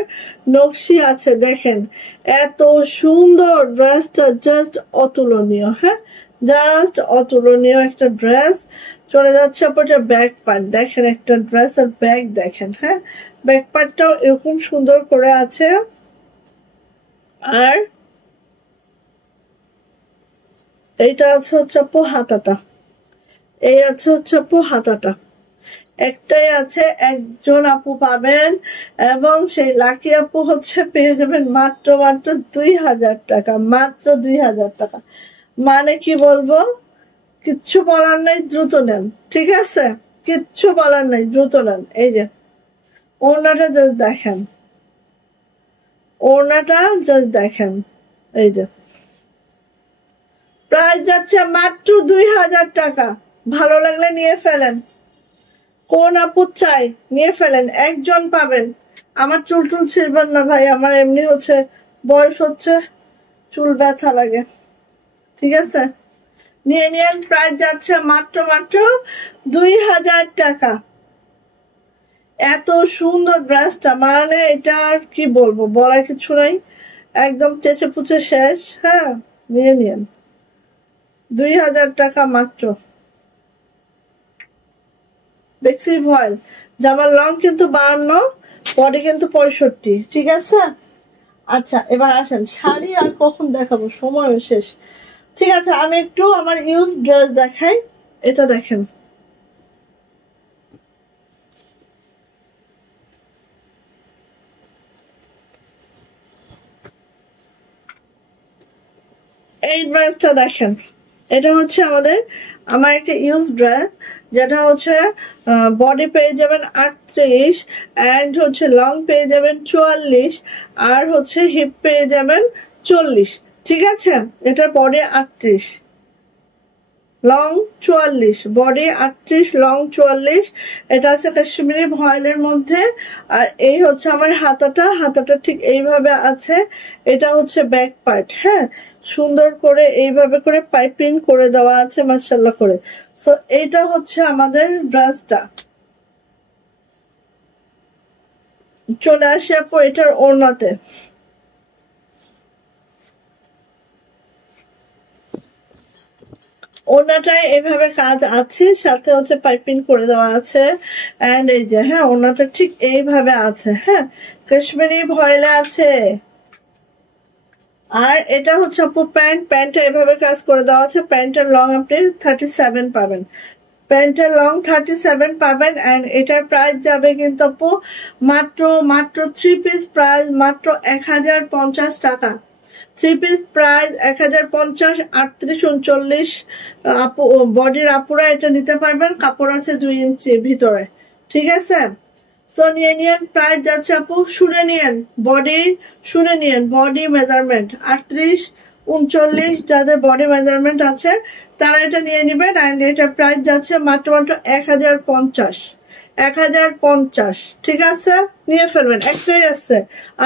নকশি আছে। দেখেন এত সুন্দর ড্রেসটা, জাস্ট অতুলনীয়। হ্যাঁ, জাস্ট অতুলনীয় একটা ড্রেস। চলে যাচ্ছে আপনার ব্যাক পার্ট দেখেন, একটা ড্রেস আর ব্যাগ দেখেন। হ্যাঁ, ব্যাক পার্টটাও এরকম সুন্দর করে আছে। আর এইটা আছে হচ্ছে আপু হাতাটা, এই আছে হচ্ছে আপু হাতাটা। একটাই আছে, একজন আপু পাবেন এবং সেই লাকি আপু হচ্ছে পেয়ে যাবেন মাত্র 2000 টাকা, মাত্র 2000 টাকা। মানে কি বলবো, কিচ্ছু বলার নাই, দ্রুত নেন, ঠিক আছে? কিচ্ছু বলার নাই, দ্রুত নেন। এই যে ওড়নাটা জাস্ট দেখেন, ওড়নাটা জাস্ট দেখেন, এই যে প্রাইস যাচ্ছে মাত্র 2000 টাকা। ভালো লাগলে নিয়ে ফেলেন, কোন আপু চাই নিয়ে ফেলেন, একজন পাবেন। আমার চুল টুল ছিড়বেন না ভাই, আমার এমনি হচ্ছে বয়স হচ্ছে, চুল ব্যথা লাগে, ঠিক আছে? নিয়ে নিয়েন, প্রাইস যাচ্ছে মাত্র 2000 টাকা। এত সুন্দর ড্রেসটা, মানে এটা আর কি বলবো, বলার কিছু নাই, একদম চেঁচে পুচে শেষ। হ্যাঁ, নিয়ে নিয়েন, 2000 টাকা মাত্র। বেক্সি ভয়েল, জামার লং কিন্তু 52, বডি কিন্তু 65, ঠিক আছে? আচ্ছা, এবার আসেন শাড়ি আর কখন দেখাবো, সময় শেষ। ঠিক আছে, আমি একটু আমার ইউজ ড্রেস দেখাই। এটা দেখেন, এই ড্রেসটা দেখেন, এটা হচ্ছে আমার একটা ইউজ ড্রেস, যেটা হচ্ছে বডি পেয়ে যাবেন 38 অ্যান্ড হচ্ছে লং পেয়ে যাবেন 44 আর হচ্ছে হিপ পেয়ে যাবেন 40, ঠিক আছে? এটার বডি 38, লং 44, বডি 38, লং 44। এটা আছে কাশ্মীরি ভয়েলের মধ্যে। আর এই হচ্ছে আমার হাতাটা ঠিক এইভাবে আছে। এটা হচ্ছে ব্যাক পার্ট, হ্যাঁ, সুন্দর করে এইভাবে করে পাইপিং করে দেওয়া আছে মাশাআল্লাহ করে। সো এইটা হচ্ছে আমাদের ড্রেসটা। চলে আসি আপু এটার ওড়নাতে। ওড়নাটায় এভাবে কাজ আছে, সাথে হচ্ছে পাইপিং করে দেওয়া আছে। এন্ড এই যে, হ্যাঁ, ওড়নাটা ঠিক এইভাবে আছে, হ্যাঁ, কাশ্মীরি ভয়েলে আছে। আর এটা হচ্ছে আপু প্যান্টটা এভাবে কাজ করে দেওয়া আছে। প্যান্টের লং আপনি 37 পাবেন, প্যান্টের লং 37 পাবেন। এন্ড এটার প্রাইস যাবে কিন্তু আপু মাত্র 3 পিস প্রাইস মাত্র 1050 টাকা। 3 পিস প্রাইস 1050, 38, 39 আপু বডির আপুরা এটা নিতে পারবেন। কাপড় আছে 2 ইঞ্চি ভিতরে, ঠিক আছে? সো নিয়ে নিয়েন, প্রাইস যাচ্ছে আপু, শুনে নিয়েন বডি মেজারমেন্ট 38, 39 যাদের বডি মেজারমেন্ট আছে তারা এটা নিয়ে নেবেন। অ্যান্ড এটার প্রাইস যাচ্ছে মাত্র 1050, 1050, ঠিক আছে? নিয়ে ফেলবেন, একটাই আছে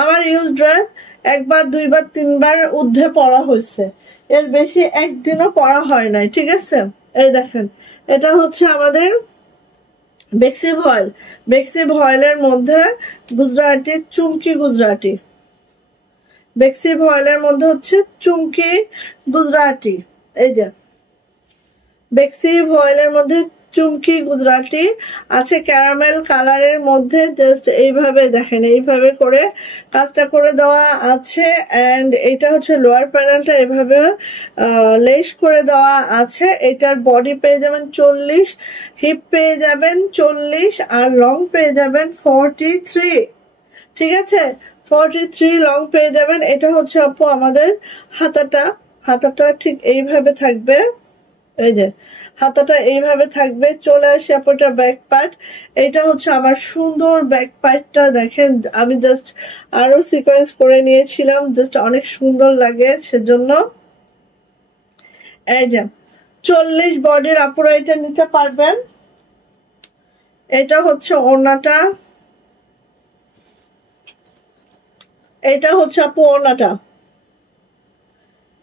আমার ইউজ ড্রেস, একবার দুইবার তিনবার ঊর্ধ্বে পরা হয়েছে, এর বেশি একদিনও পরা হয় নাই, ঠিক আছে? এই দেখেন, এটা হচ্ছে আমাদের বেক্সি ভয়েলের মধ্যে গুজরাটি চুমকি গুজরাটি, বেক্সি ভয়েলের মধ্যে হচ্ছে চুমকি গুজরাটি। এই যে বেক্সি ভয়েলের মধ্যে চুমকি গুজরাটি আছে ক্যারামেল কালারের মধ্যে। জাস্ট এইভাবে দেখেন, এইভাবে করে কাজটা করে দেওয়া আছে। এন্ড এটা হচ্ছে লোয়ার প্যানেলটা এভাবে লেস করে দেওয়া আছে। এটার বডি পেয়ে যাবেন 40, হিপ পেয়ে যাবেন 40 আর লং পেয়ে যাবেন 43, ঠিক আছে? 43 লং পেয়ে যাবেন। এটা হচ্ছে আপু আমাদের হাতাটা ঠিক এইভাবে থাকবে, এই যে হাতাটা এইভাবে থাকবে। চলে আসি আপনার ব্যাক পার্ট, এইটা হচ্ছে আমার সুন্দর ব্যাক পার্টটা দেখেন, আমি জাস্ট আরো সিকোয়েন্স করে নিয়েছিলাম, জাস্ট অনেক সুন্দর লাগে সেজন্য। এই যে 40 বডির আপুরা এটা নিতে পারবেন। এটা হচ্ছে ওড়নাটা, এটা হচ্ছে আপু ওড়নাটা,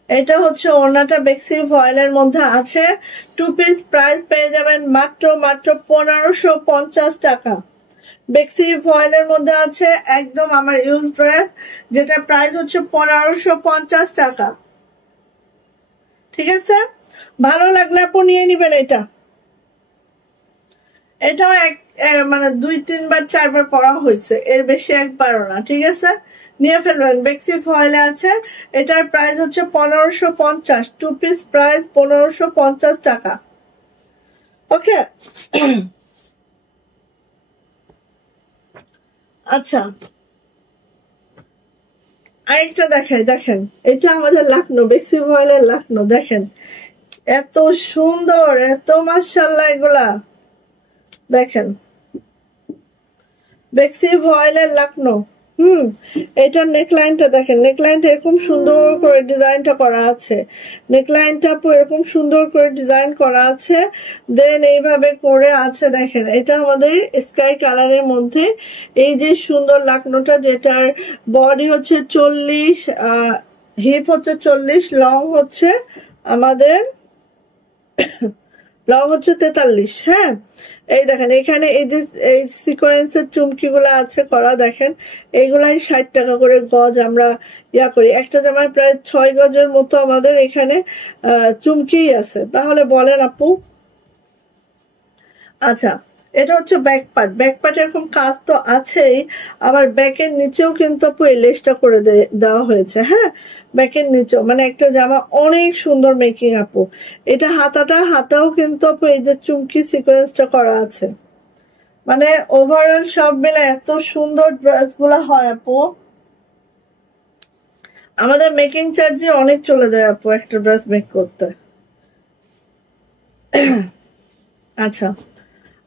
এটা হচ্ছে ওড়নাটা বেক্সি ভয়েলের মধ্যে আছে। 2 পিস প্রাইস পেয়ে যাবেন মাত্র 1550 টাকা। বেক্সি ভয়েলের মধ্যে আছে একদম আমার ইউজ ড্রেস, যেটা প্রাইস হচ্ছে 1550 টাকা, ঠিক আছে? ভালো লাগলে আপু নিয়ে নিবেন। এটাও মানে 2-3 বার 4 বার পরা হয়েছে, এর বেশি একবারও না, ঠিক আছে? নিয়ে ফেলবেন, বেক্সি ফয়েলে আছে। এটার প্রাইস হচ্ছে 1550, 2 পিস প্রাইস 1550 টাকা। ওকে, আচ্ছা, আরেকটা দেখাই, দেখেন এটা আমাদের লাকনো, বেক্সি ভয়েলের লাকনো, দেখেন এত সুন্দর, এত মাশাআল্লাহ এগুলা, দেখেন বেক্সি ভয়েলের লাকনো। এটার নেকলাইনটা দেখেন, নেকলাইনটা এরকম সুন্দর করে ডিজাইনটা করা আছে, নেকলাইনটা এরকম সুন্দর করে ডিজাইন করা আছে, দেন এইভাবে করে আছে, দেখেন এটা আমাদের স্কাই কালারের মধ্যে। এই যে সুন্দর লাকনোটা, যেটার বডি হচ্ছে 40, হিপ হচ্ছে 40, লং হচ্ছে আমাদের 43। হ্যাঁ, এই দেখেন এখানে এই যে এই সিকোয়েন্সের চুমকিগুলো আছে করা, দেখেন এইগুলাই 60 টাকা করে গজ আমরা করি। একটা জামায় প্রায় 6 গজের মতো আমাদের এখানে চুমকি আছে, তাহলে বলেন আপু। আচ্ছা, এটা হচ্ছে ব্যাক পার্ট, ব্যাক পার্ট এরকম কাজ তো আছেই, আবার ব্যাকের নিচেও কিন্তু আপু এই লেসটা করে দেওয়া হয়েছে। হ্যাঁ, ব্যাকের নিচেও মানে একটা জামা অনেক সুন্দর মেকিং আপু। এটা হাতাও কিন্তু আপু এই যে চুমকি সিকোয়েন্সটা করা আছে, মানে ওভারঅল সব মিলে এত সুন্দর ড্রেস গুলা হয় আপু। আমাদের মেকিং চার্জে অনেক চলে যায় আপু একটা ড্রেস মেক করতে। আচ্ছা,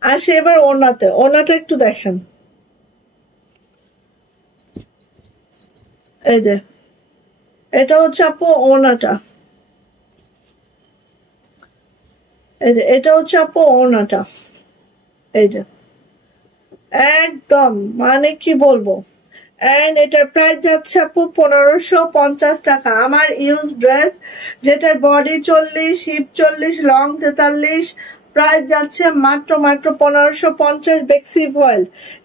আসে এবার ওড়নাতে, ওড়নাটা একটু দেখেন, এই যে এটা হচ্ছে আপু ওড়নাটা, এই যে এটা হচ্ছে আপু ওড়নাটা, এই যে একদম মানে কি বলবো। এন্ড এটার প্রাইস যাচ্ছে আপু 1550 টাকা। আমার ইউজ ড্রেস যেটার বডি 40, হিপ 40, লং 43, প্রাইস যাচ্ছে মাত্র 1550। বেক্সি ভয়েল,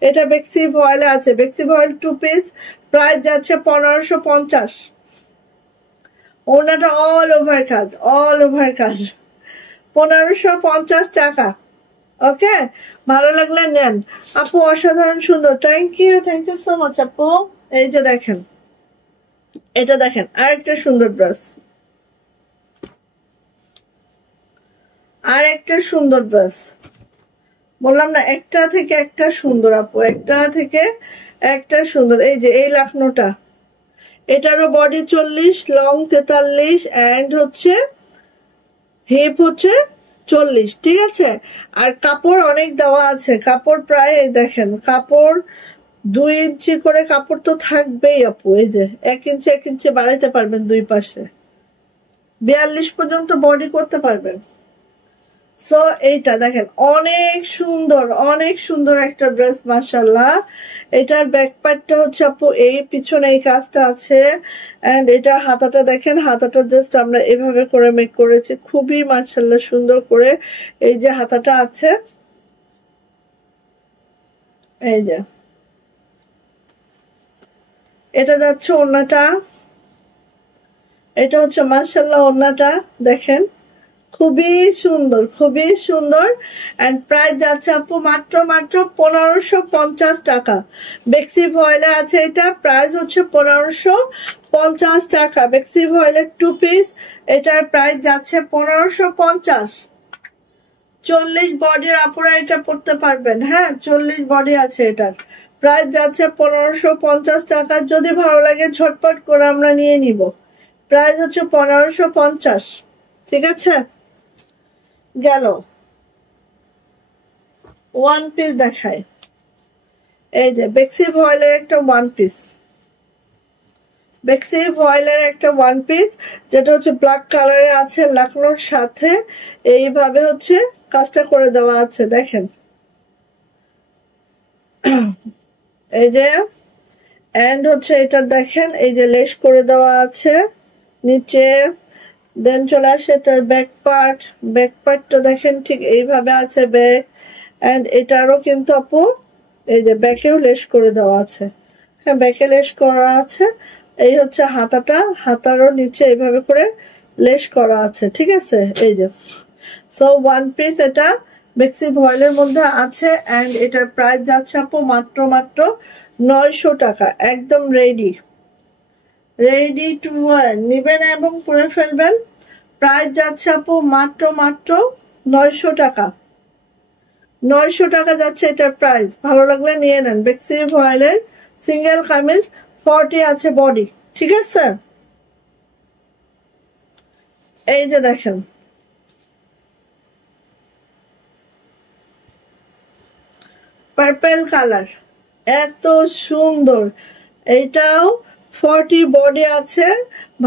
এটা বেক্সি ভয়েলে আছে, বেক্সি ভয়েল 2 পিস, প্রাইস যাচ্ছে 1550। ওনাটা অল ওভার কাজ, অল ওভার কাজ, 1550 টাকা। ওকে, ভালো লাগলে নেন আপু, অসাধারণ সুন্দর। থ্যাংক ইউ সো মাচ আপু। এই যে দেখেন, এটা দেখেন আরেকটা সুন্দর ড্রেস, আর একটা সুন্দর ড্রেস, বললাম না একটা থেকে একটা সুন্দর আপু, একটা থেকে একটা সুন্দর। এই যে এই লাকনোটা, এটারও বডি 40, লং 43, এন্ড হচ্ছে হিপ হচ্ছে 40, ঠিক আছে। আর কাপড় অনেক দেওয়া আছে, কাপড় প্রায় দেখেন, কাপড় 2 ইঞ্চি করে কাপড় তো থাকবেই আপু। এই যে 1 ইঞ্চি 1 ইঞ্চি বাড়াইতে পারবেন দুই পাশে, 42 পর্যন্ত বডি করতে পারবেন। সো এইটা দেখেন অনেক সুন্দর, অনেক সুন্দর একটা ড্রেস মাশাআল্লাহ। এটার ব্যাক পার্টটা হচ্ছে আপু এই পিছনে এই কাজটা আছে, এন্ড এটার হাতাটা দেখেন, হাতাটা জাস্ট আমরা এভাবে করে মেক করেছি, খুবই মাশাআল্লাহ সুন্দর করে এই যে হাতাটা আছে। এই যে এটা যাচ্ছে ওড়নাটা, এটা হচ্ছে মাশাআল্লাহ ওড়নাটা, দেখেন খুবই সুন্দর, খুবই সুন্দর। এন্ড প্রাইস যাচ্ছে আপু মাত্র 1550 টাকা। বেক্সি ভয়েলে আছে, এটা প্রাইস হচ্ছে 1550 টাকা। বেক্সি ভয়েলের 2 পিস, এটার প্রাইস যাচ্ছে 1550। 40 বডির আপুরা এটা পড়তে পারবেন। হ্যাঁ, 40 বডি আছে, এটার প্রাইস যাচ্ছে 1550 টাকা। যদি ভালো লাগে ঝটপট করে আমরা নিয়ে নিব, প্রাইস হচ্ছে 1550, ঠিক আছে। গেল ওয়ান পিস দেখায়, এই যে বেক্সি ভয়েলের একটা ওয়ান পিস, বেক্সি ভয়েলের একটা ওয়ান পিস, যেটা হচ্ছে ব্ল্যাক কালারে আছে, লাকনোর সাথে এইভাবে হচ্ছে কাজটা করে দেওয়া আছে, দেখেন এই যে। এন্ড হচ্ছে এটা দেখেন, এই যে লেস করে দেওয়া আছে নিচে, দেন চলে আসে এটার ব্যাক পার্ট, ব্যাক পার্টটা দেখেন ঠিক এইভাবে আছে ব্যাক। এন্ড এটারও কিন্তু আপু এই যে ব্যাকেও লেস করে দেওয়া আছে। হ্যাঁ, ব্যাকে লেস করা আছে। এই হচ্ছে হাতাটা, হাতারও নিচে এইভাবে করে লেস করা আছে, ঠিক আছে। এই যে সো ওয়ান পিস এটা বেক্সি ভয়েলের মধ্যে আছে, এন্ড এটার প্রাইস যাচ্ছে আপু মাত্র 900 টাকা। একদম রেডি, রেডি টু ওয়ার, নিবেন এবং পরে ফেলবেন। প্রাইস যাচ্ছে আপু মাত্র 900 টাকা। 900 টাকা যাচ্ছে এটার প্রাইস। ভালো লাগলে নিয়ে নেন। বেক্সি ভয়েলের সিঙ্গেল কামিজ 40 আছে বডি, ঠিক আছে। এই যে দেখেন পার্পল কালার, এত সুন্দর। এইটাও 40 বডি আছে,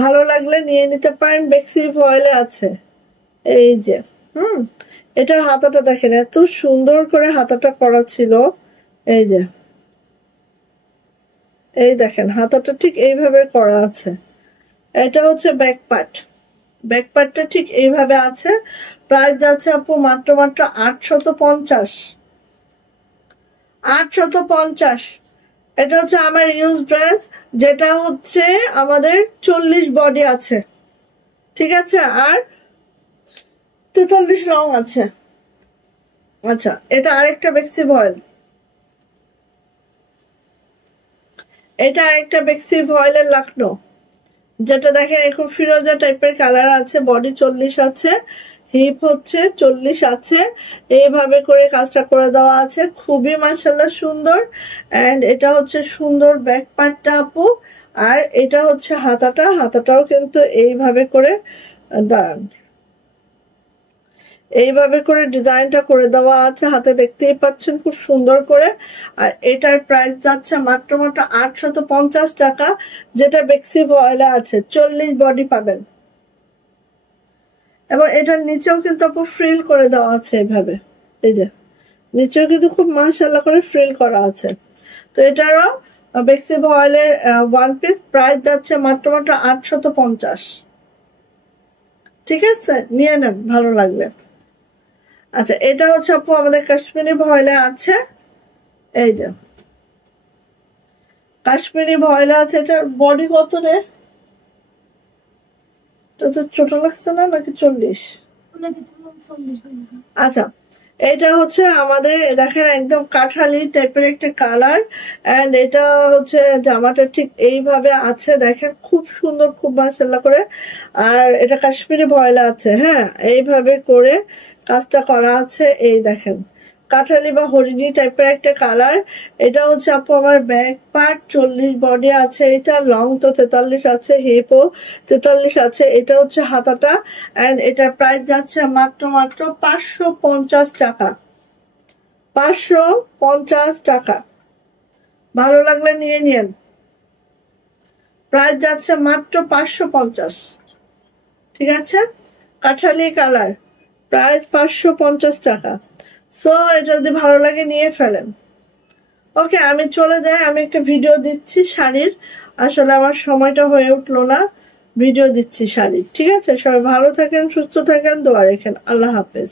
ভালো লাগলে নিয়ে নিতে পারেন। বেক্সি ভয়েলে আছে। এই যে এটার হাতাটা দেখেন, এত সুন্দর করে হাতাটা করা ছিল। এই যে এই দেখেন হাতাটা ঠিক এইভাবে করা আছে। এটা হচ্ছে ব্যাক পার্ট, ব্যাক পার্টটা ঠিক এইভাবে আছে। প্রাইস যাচ্ছে আপু মাত্র 850। 850। এটা হচ্ছে আমার ইউজ ড্রেস, যেটা হচ্ছে আমাদের 40 বডি আছে, ঠিক আছে, আর 43 লং আছে। আচ্ছা, এটা আরেকটা বেক্সি ভয়েল, এটা আরেকটা বেক্সি ভয়েলের লাকনো, যেটা দেখেন এখন ফিরোজা টাইপের কালার আছে। বডি 40 আছে, হিপ হচ্ছে 40 আছে। এইভাবে করে কাজটা করে দেওয়া আছে, খুবই মাশাআল্লাহ সুন্দর। এন্ড এটা হচ্ছে সুন্দর ব্যাক পার্টটা আপু। আর এটা হচ্ছে হাতাটা, হাতাটাও কিন্তু এইভাবে করে দাঁড়ান, এইভাবে করে ডিজাইনটা করে দেওয়া আছে হাতে, দেখতেই পাচ্ছেন খুব সুন্দর করে। আর এটার প্রাইস যাচ্ছে মাত্র 850 টাকা, যেটা বেক্সি ভয়েলে আছে। 40 বডি পাবেন। এবং এটার নিচেও কিন্তু আপু ফ্রিল করে দেওয়া আছে এইভাবে। এই যে নিচেও কিন্তু খুব মাশাআল্লাহ করে ফ্রিল করা আছে। তো এটারও বেক্সি ভয়েলের ওয়ান পিস প্রাইস যাচ্ছে মাত্র 850। ঠিক আছে, নিয়ে নেন ভালো লাগলে। আচ্ছা, এটা হচ্ছে আপু আমাদের কাশ্মীরি ভয়েলে আছে। এই যে কাশ্মীরি ভয়েলে আছে। এটার বডি কত রে? এটা তো ছোট লাগছে না নাকি 40? আচ্ছা, এটা হচ্ছে আমাদের দেখেন একদম কাঠালি টাইপের একটা কালার। এন্ড এটা হচ্ছে জামাটা ঠিক এইভাবে আছে, দেখেন খুব সুন্দর, খুব মাশাআল্লাহ করে। আর এটা কাশ্মীরি ভয়েলে আছে, হ্যাঁ, এইভাবে করে কাজটা করা আছে। এই দেখেন কাঠালি বা হরিণী টাইপের একটা কালার। এটা হচ্ছে আপু আমার ব্যাক পার্ট 40 বডি আছে। এটা লং তো 43 আছে, হিপও 43 আছে। এটা হচ্ছে হাতাটা। এন্ড এটার প্রাইস যাচ্ছে মাত্র 550 টাকা। 550 টাকা। ভালো লাগলে নিয়ে নিন। প্রাইস যাচ্ছে মাত্র 550। ঠিক আছে, কাঠালি কালার, প্রাইস 550 টাকা। সো এটা যদি ভালো লাগে নিয়ে ফেলেন। ওকে, আমি চলে যাই। আমি একটা ভিডিও দিচ্ছি শাড়ির, আসলে আমার সময়টা হয়ে উঠলো না, ভিডিও দিচ্ছি শাড়ির। ঠিক আছে, সবাই ভালো থাকেন, সুস্থ থাকেন, দোয়া রাখেন। আল্লাহ হাফেজ।